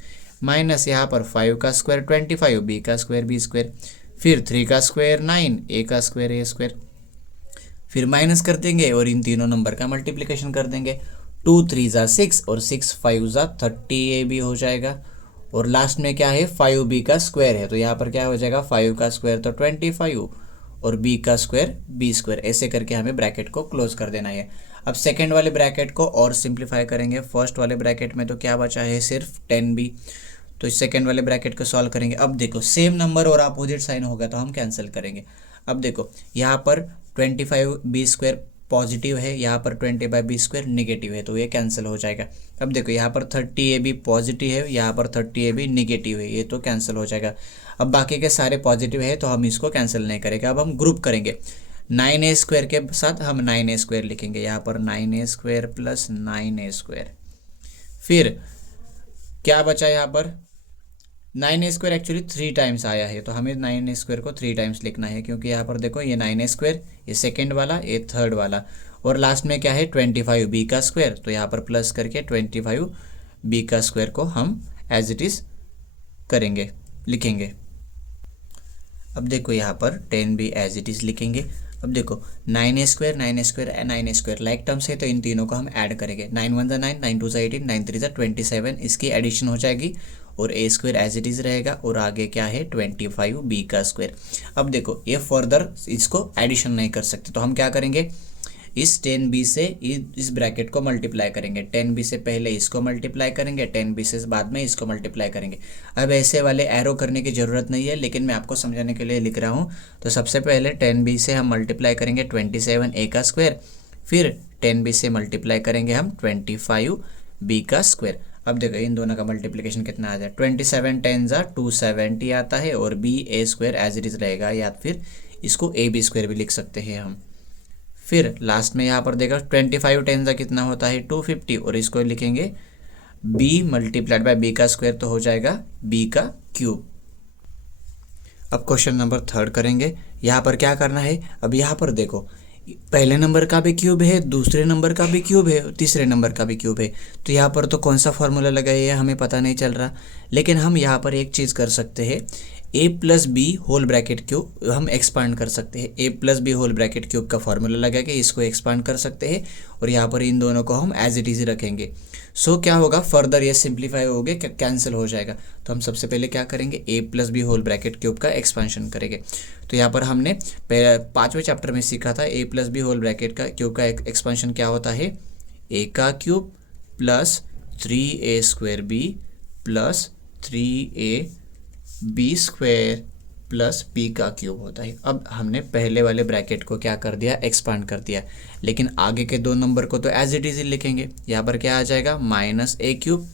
माइनस यहाँ पर 5 का स्क्वायर 25, b का स्क्वायर b स्क्वायर, फिर 3 का स्क्वायर 9, a का स्क्वायर a स्क्वायर, फिर माइनस कर देंगे और इन तीनों नंबर का मल्टीप्लिकेशन कर देंगे। 2 3 = 6 और 6 5 = 30ab हो जाएगा, और लास्ट में क्या है 5b का स्क्वायर है, तो यहाँ पर क्या हो जाएगा 5 का स्क्वायर तो 25 और b का स्क्वायर b स्क्वायर, ऐसे करके हमें ब्रैकेट को क्लोज कर देना है। अब सेकेंड वाले ब्रैकेट को और सिंप्लीफाई करेंगे। फर्स्ट वाले ब्रैकेट में तो क्या बचा है सिर्फ 10b, तो इस सेकेंड वाले ब्रैकेट को सॉल्व करेंगे। अब देखो सेम नंबर और अपोजिट साइन होगा तो हम कैंसिल करेंगे। अब देखो यहाँ पर 25b स्क्वायर पॉजिटिव है, यहाँ पर 20/b स्क्वायर निगेटिव है, तो ये कैंसिल हो जाएगा। अब देखो यहाँ पर 30ab पॉजिटिव है, यहाँ पर 30ab निगेटिव है, ये तो कैंसिल हो जाएगा। अब बाकी के सारे पॉजिटिव है तो हम इसको कैंसिल नहीं करेंगे। अब हम ग्रुप करेंगे, 9a स्क्वायर के साथ हम 9a स्क्वायर लिखेंगे, यहाँ पर 9a square plus 9a square. फिर क्या बचा यहाँ पर 9a स्क्वायर एक्चुअली 3 टाइम्स आया है, तो हमें 9a स्क्वायर को 3 टाइम्स लिखना है, क्योंकि यहाँ पर देखो ये 9a स्क्वायर, ये सेकेंड वाला, ये थर्ड वाला, और लास्ट में क्या है 25b का स्क्वायर, तो यहाँ पर प्लस करके 25b का स्क्वायर को हम एज इट इज़ करेंगे, लिखेंगे। अब देखो यहाँ पर 10b एज इट इज़ लिखेंगे। अब देखो 9a square 9a square 9a square like terms है, तो इन तीनों को हम ऐड करेंगे। 9 1 = 9, 9 2 = 18, 9 3 = 27, इसकी एडिशन हो जाएगी और a square as it is रहेगा, और आगे क्या है 25b का स्क्वायर। अब देखो ये फर्दर इसको एडिशन नहीं कर सकते, तो हम क्या करेंगे इस 10b से इस ब्रैकेट को मल्टीप्लाई करेंगे, 10b से पहले इसको मल्टीप्लाई करेंगे, 10b से बाद में इसको मल्टीप्लाई करेंगे। अब ऐसे वाले एरो करने की ज़रूरत नहीं है, लेकिन मैं आपको समझाने के लिए लिख रहा हूँ। तो सबसे पहले 10b से हम मल्टीप्लाई करेंगे 27a का स्क्वायर, फिर 10b से मल्टीप्लाई करेंगे हम 25b का स्क्वायर। अब देखो इन दोनों का मल्टीप्लिकेशन कितना आ जाए, 27 10 = 270 आता है, और b a square as it is रहेगा, या फिर इसको ab स्क्वायर भी लिख सकते हैं हम। फिर लास्ट में यहाँ पर देखो 25 10 कितना होता है 250, और इसको लिखेंगे b मल्टीप्लाइड बाय b का स्क्वायर, तो हो जाएगा b का क्यूब। अब क्वेश्चन नंबर 3 करेंगे। यहाँ पर क्या करना है, अब यहाँ पर देखो पहले नंबर का भी क्यूब है, दूसरे नंबर का भी क्यूब है, तीसरे नंबर का भी क्यूब है, तो यहाँ पर तो कौन सा फॉर्मूला लगाइए हमें पता नहीं चल रहा। लेकिन हम यहाँ पर एक चीज़ कर सकते हैं, a plus B whole bracket cube हम एक्सपांड कर सकते हैं। A plus B whole bracket cube का फॉर्मूला लगा के इसको एक्सपांड कर सकते हैं और यहाँ पर इन दोनों को हम एज इट इज रखेंगे। सो क्या होगा, फर्दर ये सिंप्लीफाई हो गए, कैंसिल हो जाएगा। तो हम सबसे पहले क्या करेंगे, a plus B whole bracket cube का एक्सपांशन करेंगे। तो यहाँ पर हमने 5वें चैप्टर में सीखा था A plus B whole bracket का क्यूब का एक्सपांशन क्या होता है, ए का cube plus 3a square B plus 3a B square plus B का क्यूब होता है। अब हमने पहले वाले ब्रैकेट को क्या कर दिया, एक्सपांड कर दिया, लेकिन आगे के 2 नंबर को तो एज इट इज लिखेंगे। यहाँ पर क्या आ जाएगा, माइनस ए क्यूब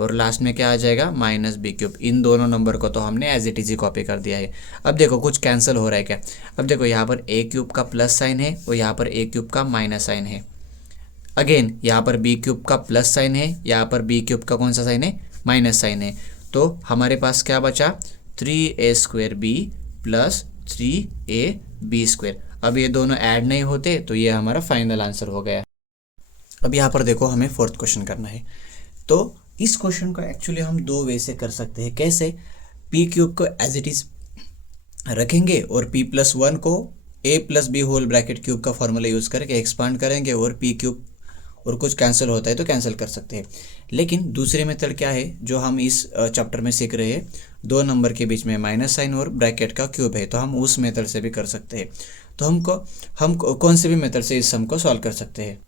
और लास्ट में क्या आ जाएगा, माइनस बी क्यूब। इन दोनों नंबर को तो हमने एज इट इज ही कॉपी कर दिया है। अब देखो कुछ कैंसिल हो रहा है क्या, अब देखो यहाँ पर ए क्यूब का प्लस साइन है और यहाँ पर ए क्यूब का माइनस साइन है। अगेन यहाँ पर बी क्यूब का प्लस साइन है, यहाँ पर बी क्यूब का कौन सा साइन है, माइनस साइन है। तो हमारे पास क्या बचा, 3a square B plus 3a B square. अब ये दोनों ऐड नहीं होते तो ये हमारा फाइनल आंसर हो गया। अब यहाँ पर देखो हमें 4th क्वेश्चन करना है। तो इस क्वेश्चन को एक्चुअली हम 2 वे से कर सकते हैं। कैसे, पी क्यूब को एज इट इज रखेंगे और p प्लस 1 को a plus B whole bracket cube का फॉर्मूला यूज़ करके एक्सपांड करेंगे और p क्यूब और कुछ कैंसिल होता है तो कैंसिल कर सकते हैं। लेकिन दूसरी मेथड क्या है जो हम इस चैप्टर में सीख रहे हैं, 2 नंबर के बीच में माइनस साइन और ब्रैकेट का क्यूब है, तो हम उस मेथड से भी कर सकते हैं। तो हम कौन से भी मेथड से इस सम को सॉल्व कर सकते हैं।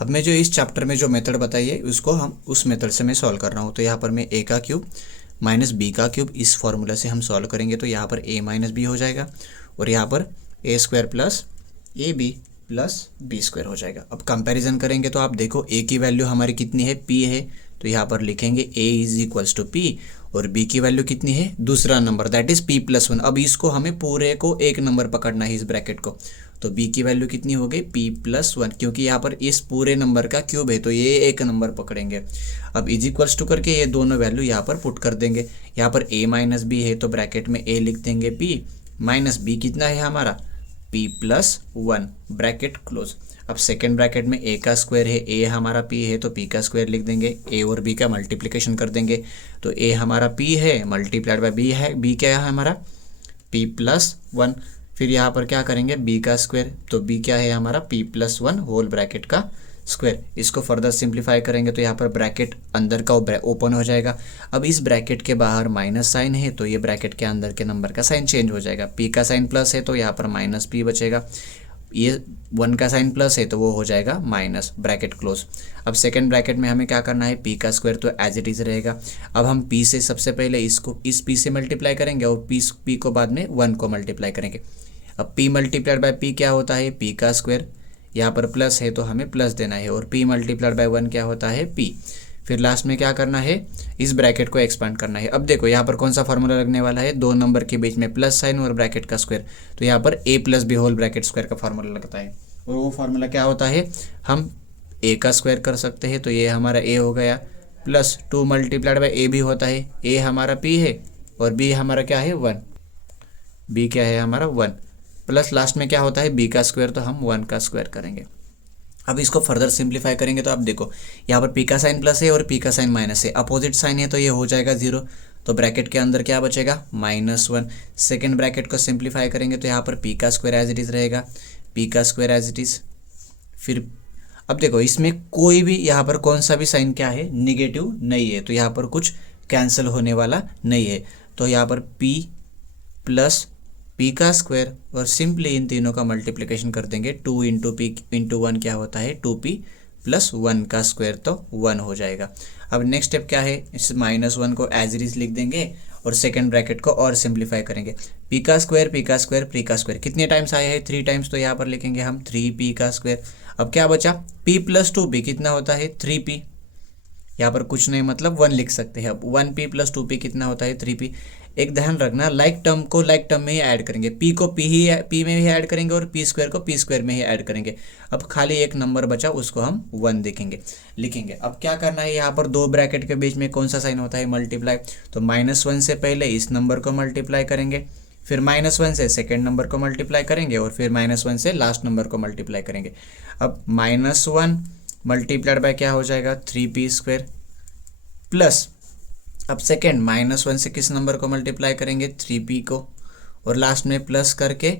अब मैं जो इस चैप्टर में जो मेथड बताई है उसको हम उस मेथड से मैं सॉल्व कर रहा हूँ। तो यहाँ पर मैं a का क्यूब माइनस बी का क्यूब इस फॉर्मूला से हम सॉल्व करेंगे। तो यहाँ पर a माइनस बी हो जाएगा और यहाँ पर a square plus A B plus B square हो जाएगा। अब कंपैरिजन करेंगे तो आप देखो a की वैल्यू हमारी कितनी है, p है, तो यहाँ पर लिखेंगे a is equals to p और b की वैल्यू कितनी है, दूसरा number that is p plus 1। अब इसको हमें पूरे को एक नंबर पकड़ना है इस ब्रैकेट को। तो b की वैल्यू कितनी हो गई, p प्लस 1, क्योंकि यहाँ पर इस पूरे नंबर का क्यूब है तो ये एक नंबर पकड़ेंगे। अब इज इक्वल्स टू करके ये दोनों वैल्यू यहाँ पर पुट कर देंगे। यहाँ पर a माइनस बी है तो ब्रैकेट में a लिख देंगे p माइनस b कितना है हमारा, p प्लस 1 ब्रैकेट क्लोज। अब सेकेंड ब्रैकेट में a का स्क्वायर है, a हमारा p है तो p का स्क्वायर लिख देंगे, a और b का मल्टीप्लिकेशन कर देंगे। तो a हमारा p है मल्टीप्लाइड बाय b है, b क्या है हमारा p प्लस 1। फिर यहाँ पर क्या करेंगे, b का स्क्वायर, तो b क्या है हमारा p प्लस 1 होल ब्रैकेट का स्क्वायर। इसको फर्दर सिंप्लीफाई करेंगे तो यहाँ पर ब्रैकेट अंदर का ओपन हो जाएगा। अब इस ब्रैकेट के बाहर माइनस साइन है तो ये ब्रैकेट के अंदर के नंबर का साइन चेंज हो जाएगा। p का साइन प्लस है तो यहाँ पर माइनस p बचेगा, ये 1 का साइन प्लस है तो वो हो जाएगा माइनस, ब्रैकेट क्लोज। अब सेकंड ब्रैकेट में हमें क्या करना है, p का स्क्वायर तो एज इट इज रहेगा। अब हम p से सबसे पहले इसको इस p से मल्टीप्लाई करेंगे और p को बाद में 1 को मल्टीप्लाई करेंगे। अब p मल्टीप्लाइड बाय p क्या होता है, p का स्क्वायर, यहाँ पर प्लस है तो हमें प्लस देना है, और p मल्टीप्लाइड बाय 1 क्या होता है, p। फिर लास्ट में क्या करना है, इस ब्रैकेट को एक्सपांड करना है। अब देखो यहाँ पर कौन सा फॉर्मूला लगने वाला है, 2 नंबर के बीच में प्लस साइन और ब्रैकेट का स्क्वायर, तो यहाँ पर a plus B whole bracket square का फॉर्मूला लगता है। और वो फार्मूला क्या होता है, हम a का स्क्वायर कर सकते हैं तो ये हमारा a हो गया, प्लस 2 मल्टीप्लाइड बाय a भी होता है, a हमारा p है और b हमारा क्या है 1, b क्या है हमारा 1, प्लस लास्ट में क्या होता है b का स्क्वायर, तो हम 1 का स्क्वायर करेंगे। अब इसको फर्दर सिंप्लीफाई करेंगे तो आप देखो यहाँ पर p का साइन प्लस है और p का साइन माइनस है, अपोजिट साइन है तो ये हो जाएगा 0, तो ब्रैकेट के अंदर क्या बचेगा, -1। सेकेंड ब्रैकेट को सिंप्लीफाई करेंगे तो यहाँ पर p का स्क्वायर एज इट इज़ रहेगा, p का स्क्वायर एज इट इज़। फिर अब देखो इसमें कोई भी यहाँ पर कौन सा भी साइन क्या है, निगेटिव नहीं है, तो यहाँ पर कुछ कैंसिल होने वाला नहीं है। तो यहाँ पर p प्लस p का स्क्वायर और सिंपली इन तीनों का मल्टीप्लिकेशन कर देंगे, 2 इंटू पी इंटू 1 क्या होता है 2p प्लस 1 का स्क्वायर तो 1 हो जाएगा। अब नेक्स्ट स्टेप क्या है, इस -1 को एज इट इज लिख देंगे और सेकेंड ब्रैकेट को और सिंप्लीफाई करेंगे। p का स्क्वायर p का स्क्वायर p का स्क्वायर कितने टाइम्स आया है, 3 टाइम्स, तो यहाँ पर लिखेंगे हम 3p का स्क्वायर। अब क्या बचा, p प्लस 2p कितना होता है 3p, यहाँ पर कुछ नहीं मतलब 1 लिख सकते हैं। अब 1p प्लस 2p कितना होता है 3p। एक ध्यान रखना, लाइक टर्म को लाइक टर्म में ही ऐड करेंगे, p को p में ही ऐड करेंगे और p स्क्वायर को p स्क्वायर में ही ऐड करेंगे। अब खाली एक नंबर बचा उसको हम 1 लिखेंगे। अब क्या करना है, यहाँ पर 2 ब्रैकेट के बीच में कौन सा साइन होता है मल्टीप्लाई, तो -1 से पहले इस नंबर को मल्टीप्लाई करेंगे, फिर -1 से सेकेंड नंबर को मल्टीप्लाई करेंगे और फिर -1 से लास्ट नंबर को मल्टीप्लाई करेंगे। अब -1 मल्टीप्लाइड बाय क्या हो जाएगा 3p स्क्वायर, प्लस अब सेकेंड -1 से किस नंबर को मल्टीप्लाई करेंगे, 3p को, और लास्ट में प्लस करके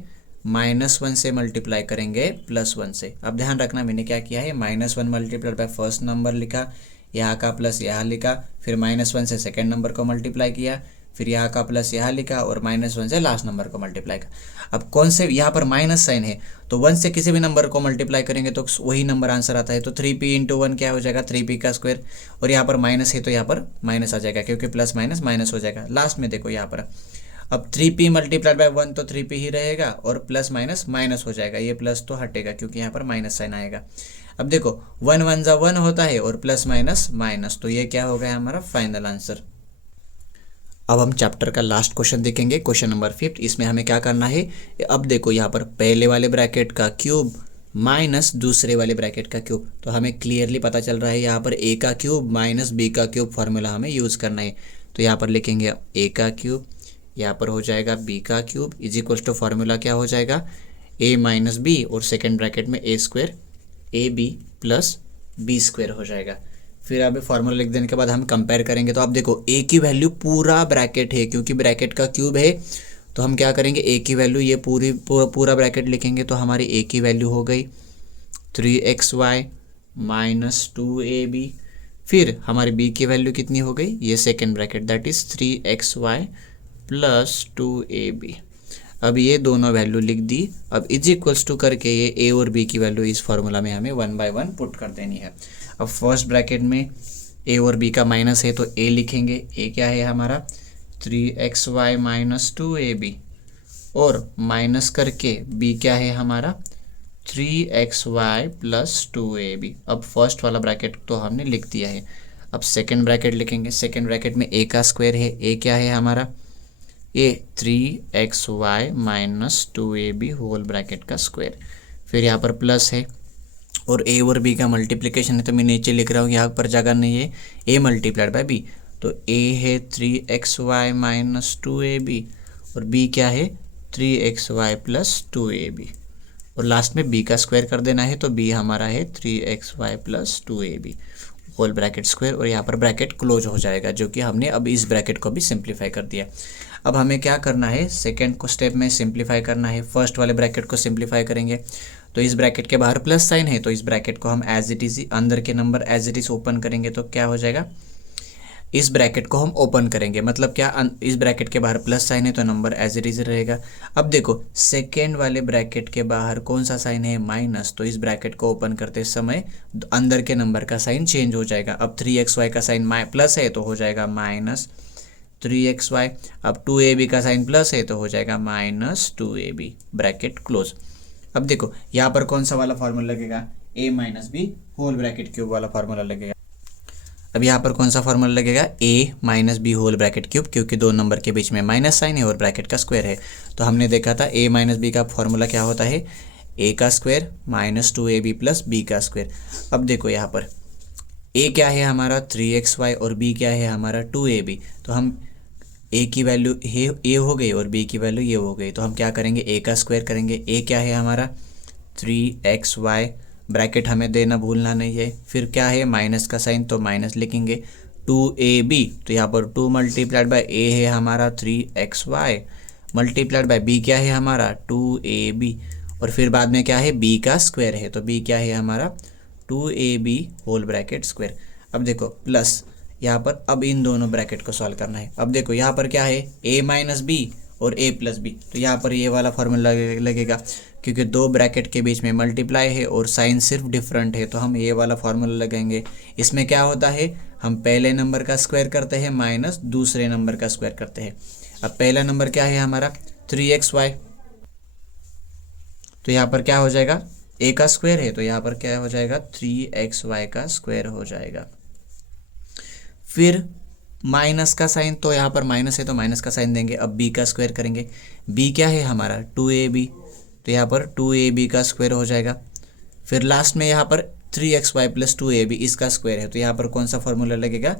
-1 से मल्टीप्लाई करेंगे +1 से। अब ध्यान रखना मैंने क्या किया है, -1 मल्टीप्लाइड बाय फर्स्ट नंबर लिखा, यहाँ का प्लस यहाँ लिखा, फिर -1 से सेकेंड नंबर को मल्टीप्लाई किया, फिर यहाँ का प्लस यहाँ लिखा और -1 से लास्ट नंबर को मल्टीप्लाई किया। अब कौन से, यहाँ पर माइनस साइन है तो 1 से किसी भी नंबर को मल्टीप्लाई करेंगे तो वही नंबर आंसर आता है। तो 3p × 1 क्या हो जाएगा, 3p का स्क्वायर, और यहाँ पर माइनस है तो यहाँ पर माइनस आ जाएगा क्योंकि प्लस माइनस माइनस हो जाएगा। लास्ट में देखो यहाँ पर अब 3p मल्टीप्लाइड बाय 1 तो 3p ही रहेगा और प्लस माइनस माइनस हो जाएगा, ये प्लस तो हटेगा क्योंकि यहाँ पर माइनस साइन आएगा। अब देखो 1 1 जा 1 होता है और प्लस माइनस माइनस, तो ये क्या हो गया हमारा फाइनल आंसर। अब हम चैप्टर का लास्ट क्वेश्चन देखेंगे, क्वेश्चन नंबर 5। इसमें हमें क्या करना है, अब देखो यहाँ पर पहले वाले ब्रैकेट का क्यूब माइनस दूसरे वाले ब्रैकेट का क्यूब, तो हमें क्लियरली पता चल रहा है यहाँ पर a का क्यूब माइनस b का क्यूब फार्मूला हमें यूज़ करना है। तो यहाँ पर लिखेंगे a का क्यूब, यहाँ पर हो जाएगा b का cube is equals to formula क्या हो जाएगा, a माइनस बी, और सेकेंड ब्रैकेट में a square ab plus b square हो जाएगा। फिर अब फार्मूला लिख देने के बाद हम कंपेयर करेंगे, तो आप देखो a की वैल्यू पूरा ब्रैकेट है क्योंकि ब्रैकेट का क्यूब है, तो हम क्या करेंगे a की वैल्यू ये पूरा ब्रैकेट लिखेंगे, तो हमारी a की वैल्यू हो गई 3xy माइनस 2ab। फिर हमारी b की वैल्यू कितनी हो गई, ये second bracket that is 3xy plus 2ab। अब ये दोनों वैल्यू लिख दी। अब इज इक्वल्स टू करके ये a और b की वैल्यू इस फार्मूला में हमें 1 बाय 1 पुट कर देनी है। अब फर्स्ट ब्रैकेट में a और b का माइनस है तो a लिखेंगे, a क्या है हमारा 3xy माइनस 2ab, और माइनस करके b क्या है हमारा 3xy प्लस 2ab। अब फर्स्ट वाला ब्रैकेट तो हमने लिख दिया है। अब सेकेंड ब्रैकेट लिखेंगे, सेकेंड ब्रैकेट में a का स्क्वायर है, a क्या है हमारा a 3xy minus 2ab whole bracket का स्क्वायर, फिर यहाँ पर प्लस है और a और b का मल्टीप्लिकेशन है तो मैं नीचे लिख रहा हूँ, यहाँ पर जगह नहीं है, a मल्टीप्लाइड बाय b, तो a है 3xy माइनस 2ab और b क्या है 3xy प्लस 2ab, और लास्ट में b का स्क्वायर कर देना है तो b हमारा है 3xy plus 2ab whole bracket square, और यहाँ पर ब्रैकेट क्लोज हो जाएगा जो कि हमने अब इस ब्रैकेट को भी सिंप्लीफाई कर दिया। अब हमें क्या करना है, सेकेंड को स्टेप में सिंप्लीफाई करना है। फर्स्ट वाले ब्रैकेट को सिंप्लीफाई करेंगे तो इस ब्रैकेट के बाहर प्लस साइन है तो इस ब्रैकेट को हम एज इट इज अंदर के number as it is open करेंगे, तो क्या हो जाएगा, इस ब्रैकेट को हम ओपन करेंगे, मतलब क्या, इस ब्रैकेट के बाहर प्लस साइन है तो नंबर एज इट इज रहेगा। अब देखो सेकेंड वाले ब्रैकेट के बाहर कौन सा साइन है, माइनस, तो इस ब्रैकेट को ओपन करते समय अंदर के नंबर का साइन चेंज हो जाएगा। अब 3xy का साइन प्लस है तो हो जाएगा माइनस 3xy, अब 2ab का साइन प्लस है तो हो जाएगा माइनस 2ab ब्रैकेट क्लोज। अब देखो यहाँ पर कौन सा वाला फार्मूला लगेगा, a minus B whole bracket cube वाला फार्मूला लगेगा। अब यहाँ पर कौन सा फार्मूला लगेगा, a minus B whole bracket cube, क्योंकि दो नंबर के बीच में माइनस साइन है और ब्रैकेट का स्क्वायर है। तो हमने देखा था a माइनस बी का फार्मूला क्या होता है, a का square minus 2ab plus b का स्क्वायर। अब देखो यहाँ पर a क्या है हमारा 3xy और b क्या है हमारा 2ab, तो हम a की वैल्यू a हो गई और b की वैल्यू ये हो गई, तो हम क्या करेंगे, a का स्क्वायर करेंगे। a क्या है हमारा 3xy, ब्रैकेट हमें देना भूलना नहीं है, फिर क्या है माइनस का साइन तो माइनस लिखेंगे, 2ab, तो यहाँ पर 2 मल्टीप्लाइड बाय a है हमारा 3xy मल्टीप्लाइड बाय b क्या है हमारा 2ab, और फिर बाद में क्या है b का स्क्वायर है तो b क्या है हमारा 2ab होल ब्रैकेट स्क्वायर। अब देखो प्लस यहाँ पर, अब इन दोनों ब्रैकेट को सॉल्व करना है। अब देखो यहाँ पर क्या है a माइनस बी और a प्लस बी, तो यहाँ पर ये वाला फार्मूला लगेगा क्योंकि दो ब्रैकेट के बीच में मल्टीप्लाई है और साइन सिर्फ डिफरेंट है तो हम ये वाला फार्मूला लगाएंगे। इसमें क्या होता है, हम पहले नंबर का स्क्वायर करते हैं माइनस दूसरे नंबर का स्क्वायर करते हैं। अब पहला नंबर क्या है हमारा 3xy, तो यहाँ पर क्या हो जाएगा, a का स्क्वायर है तो यहाँ पर क्या हो जाएगा 3xy का स्क्वायर हो जाएगा। फिर माइनस का साइन, तो यहाँ पर माइनस है तो माइनस का साइन देंगे। अब b का स्क्वायर करेंगे, b क्या है हमारा 2ab, तो यहाँ पर 2ab का स्क्वायर हो जाएगा। फिर लास्ट में यहाँ पर 3xy प्लस 2ab इसका स्क्वायर है तो यहाँ पर कौन सा फार्मूला लगेगा,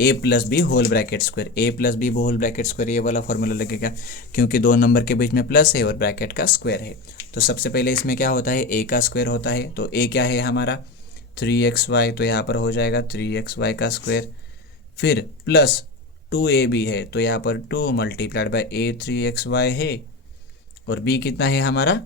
a plus B whole bracket square, a plus B whole bracket square ये वाला फार्मूला लगेगा क्योंकि दो नंबर के बीच में प्लस है और ब्रैकेट का स्क्वायर है। तो सबसे पहले इसमें क्या होता है, a का स्क्वायर होता है, तो a क्या है हमारा 3xy, तो यहाँ पर हो जाएगा 3xy का स्क्वायर, फिर प्लस 2ab है तो यहाँ पर 2 मल्टीप्लाइड बाई a3xy है, और b कितना है हमारा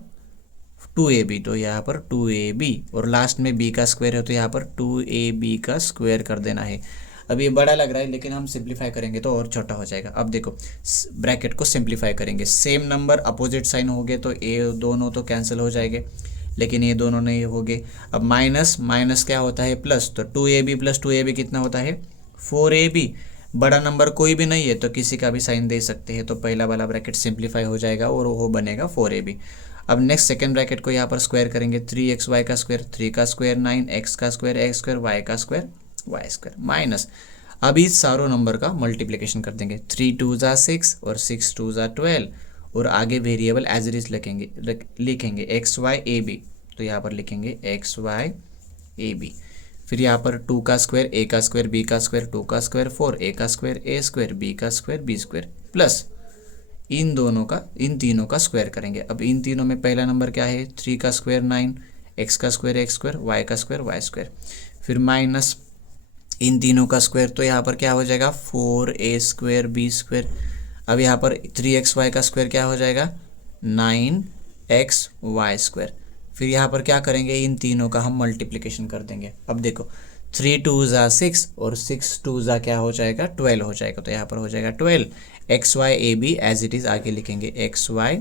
2ab, तो यहाँ पर 2ab, और लास्ट में b का स्क्वायर है तो यहाँ पर 2ab का स्क्वायर कर देना है। अब ये बड़ा लग रहा है लेकिन हम सिंप्लीफाई करेंगे तो और छोटा हो जाएगा। अब देखो ब्रैकेट को सिंप्लीफाई करेंगे, सेम नंबर अपोजिट साइन हो गए तो ये दोनों तो कैंसिल हो जाएंगे, लेकिन ये दोनों नहीं हो गए। अब माइनस माइनस क्या होता है प्लस, तो 2ab प्लस 2ab कितना होता है 4ab। बड़ा नंबर कोई भी नहीं है तो किसी का भी साइन दे सकते हैं, तो पहला वाला ब्रैकेट सिंप्लीफाई हो जाएगा और वो बनेगा 4ab। अब नेक्स्ट सेकेंड ब्रैकेट को यहाँ पर स्क्वायर करेंगे, 3xy का स्क्वायर 3 का स्क्वायर 9, x का स्क्वायर x स्क्वायर, y का स्क्वायर y स्क्वायर माइनस। अब इस सारों नंबर का मल्टीप्लिकेशन कर देंगे, 3 2 ज़ा 6 और 6 2 ज़ा 12, और आगे वेरिएबल एज इट इज लिखेंगे xy ab, तो यहाँ पर लिखेंगे xy ab। फिर यहाँ पर 2 का स्क्वायर a का स्क्वायर b का स्क्वायर 2 का स्क्वायर 4 a का स्क्वायर a स्क्वायर b का स्क्वायर b स्क्वायर, प्लस इन तीनों का स्क्वायर करेंगे। अब इन तीनों में पहला नंबर क्या है 3 का स्क्वायर 9, x का स्क्वायर x स्क्वायर, y का स्क्वायर y स्क्वायर, फिर माइनस इन तीनों का स्क्वायर, तो यहाँ पर क्या हो जाएगा 4a स्क्वायर b स्क्वायर। अब यहाँ पर 3xy का स्क्वायर क्या हो जाएगा 9xy स्क्वायर। फिर यहाँ पर क्या करेंगे इन तीनों का हम मल्टीप्लिकेशन कर देंगे। अब देखो 3 2 ज़ा 6 और 6 2 ज़ा क्या हो जाएगा 12 हो जाएगा, तो यहाँ पर हो जाएगा 12 xy ab as it is आगे लिखेंगे xy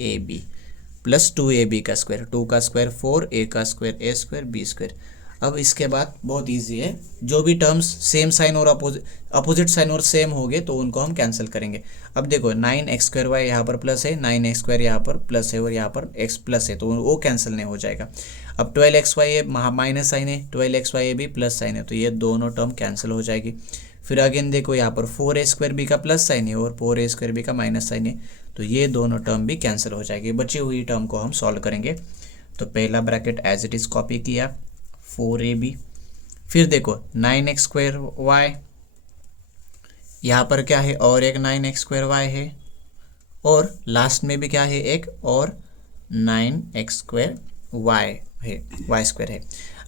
ab प्लस 2ab का स्क्वायर 2 का स्क्वायर 4 a का square a square b square. अब इसके बाद बहुत इजी है, जो भी टर्म्स सेम साइन और अपोजिट साइन और सेम हो गए तो उनको हम कैंसिल करेंगे। अब देखो 9x स्क्वायर वाई यहाँ पर प्लस है, 9x स्क्वायर यहाँ पर प्लस है और यहाँ पर x प्लस है, तो वो कैंसिल नहीं हो जाएगा। अब 12xy है माइनस साइन है, 12xy भी प्लस साइन है, तो ये दोनों टर्म कैंसिल हो जाएगी। फिर अगेन देखो यहाँ पर 4a स्क्वायर बी का प्लस साइन है और 4a स्क्वायर बी का माइनस साइन है, तो ये दोनों टर्म भी कैंसिल हो जाएगी। बची हुई टर्म को हम सॉल्व करेंगे। तो पहला bracket as it is copy किया 4ab, फिर देखो 9x स्क्वायर वाई, यहाँ पर क्या है और एक 9x स्क्वायर वाई है, और लास्ट में भी क्या है एक और 9x स्क्वायर वाई है, वाई स्क्वायर है।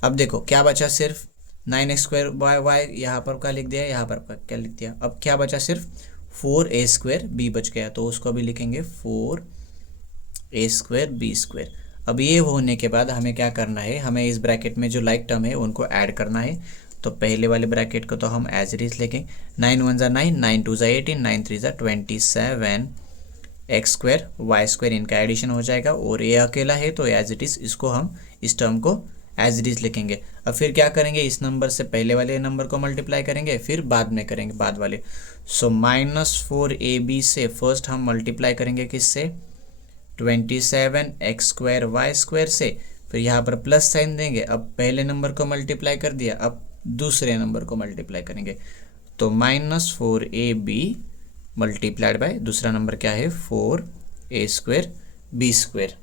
अब देखो क्या बचा सिर्फ 9x स्क्वायर वाई यहाँ पर क्या लिख दिया, यहाँ पर क्या लिख दिया। अब क्या बचा सिर्फ 4a स्क्वायर b बच गया, तो उसको भी लिखेंगे 4a स्क्वायर b स्क्वायर। अब ये होने के बाद हमें क्या करना है, हमें इस ब्रैकेट में जो लाइक टर्म है उनको ऐड करना है। तो पहले वाले ब्रैकेट को तो हम एज इट इज लेंगे, 9 1 ज़ा 9, 9 2 ज़ा 18, 9 3 ज़ा 27 x स्क्वायर y स्क्वायर, इनका एडिशन हो जाएगा, और ये अकेला है तो एज इट इज़ इसको हम इस टर्म को एज इट इज़ लिखेंगे। अब फिर क्या करेंगे, इस नंबर से पहले वाले नंबर को मल्टीप्लाई करेंगे, फिर बाद में करेंगे बाद वाले। सो -4ab से फर्स्ट हम मल्टीप्लाई करेंगे किससे 27x स्क्वायर वाई स्क्वायर से, फिर यहाँ पर प्लस साइन देंगे। अब पहले नंबर को मल्टीप्लाई कर दिया, अब दूसरे नंबर को मल्टीप्लाई करेंगे, तो -4ab मल्टीप्लाइड बाय दूसरा नंबर क्या है 4a स्क्वायर b स्क्वायर।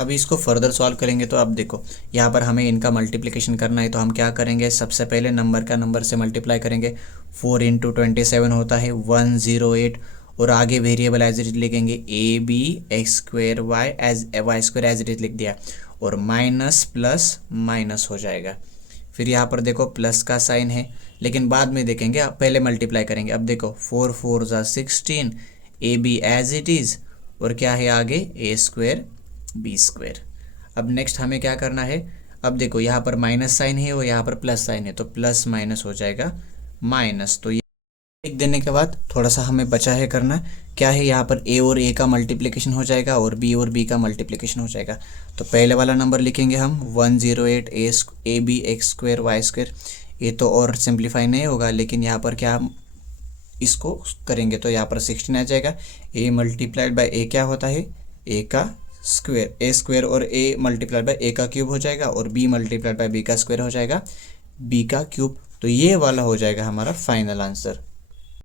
अब इसको फर्दर सॉल्व करेंगे तो अब देखो यहाँ पर हमें इनका मल्टीप्लिकेशन करना है, तो हम क्या करेंगे, सबसे पहले नंबर का नंबर से मल्टीप्लाई करेंगे। 4 × 27 होता है 108, और आगे वेरिएबल एज इट इज लिखेंगे A B X square Y square as it is लिख दिया, और माइनस प्लस माइनस हो जाएगा। फिर यहाँ पर देखो प्लस का साइन है, लेकिन बाद में देखेंगे, पहले मल्टीप्लाई करेंगे। अब देखो 4 4 ज़ा 16, A B as it is, और क्या है आगे ए स्क्वायर बी स्क्वायर। अब नेक्स्ट हमें क्या करना है, अब देखो यहाँ पर माइनस साइन है और यहाँ पर प्लस साइन है, तो प्लस माइनस हो जाएगा माइनस। तो ये लिख देने के बाद थोड़ा सा हमें बचा है करना, क्या है यहाँ पर a और a का मल्टीप्लिकेशन हो जाएगा और b का मल्टीप्लिकेशन हो जाएगा। तो पहले वाला नंबर लिखेंगे हम 108 A B X square Y square. ये तो और सिंप्लीफाई नहीं होगा, लेकिन यहाँ पर क्या हम इसको करेंगे तो यहाँ पर 16 आ जाएगा। a मल्टीप्लाइड बाय a क्या होता है a का स्क्वायर, a स्क्वायर, और a मल्टीप्लाइड बाय a का क्यूब हो जाएगा, और b मल्टीप्लाइड बाय b का स्क्वायर हो जाएगा b का क्यूब। तो ये वाला हो जाएगा हमारा फाइनल आंसर।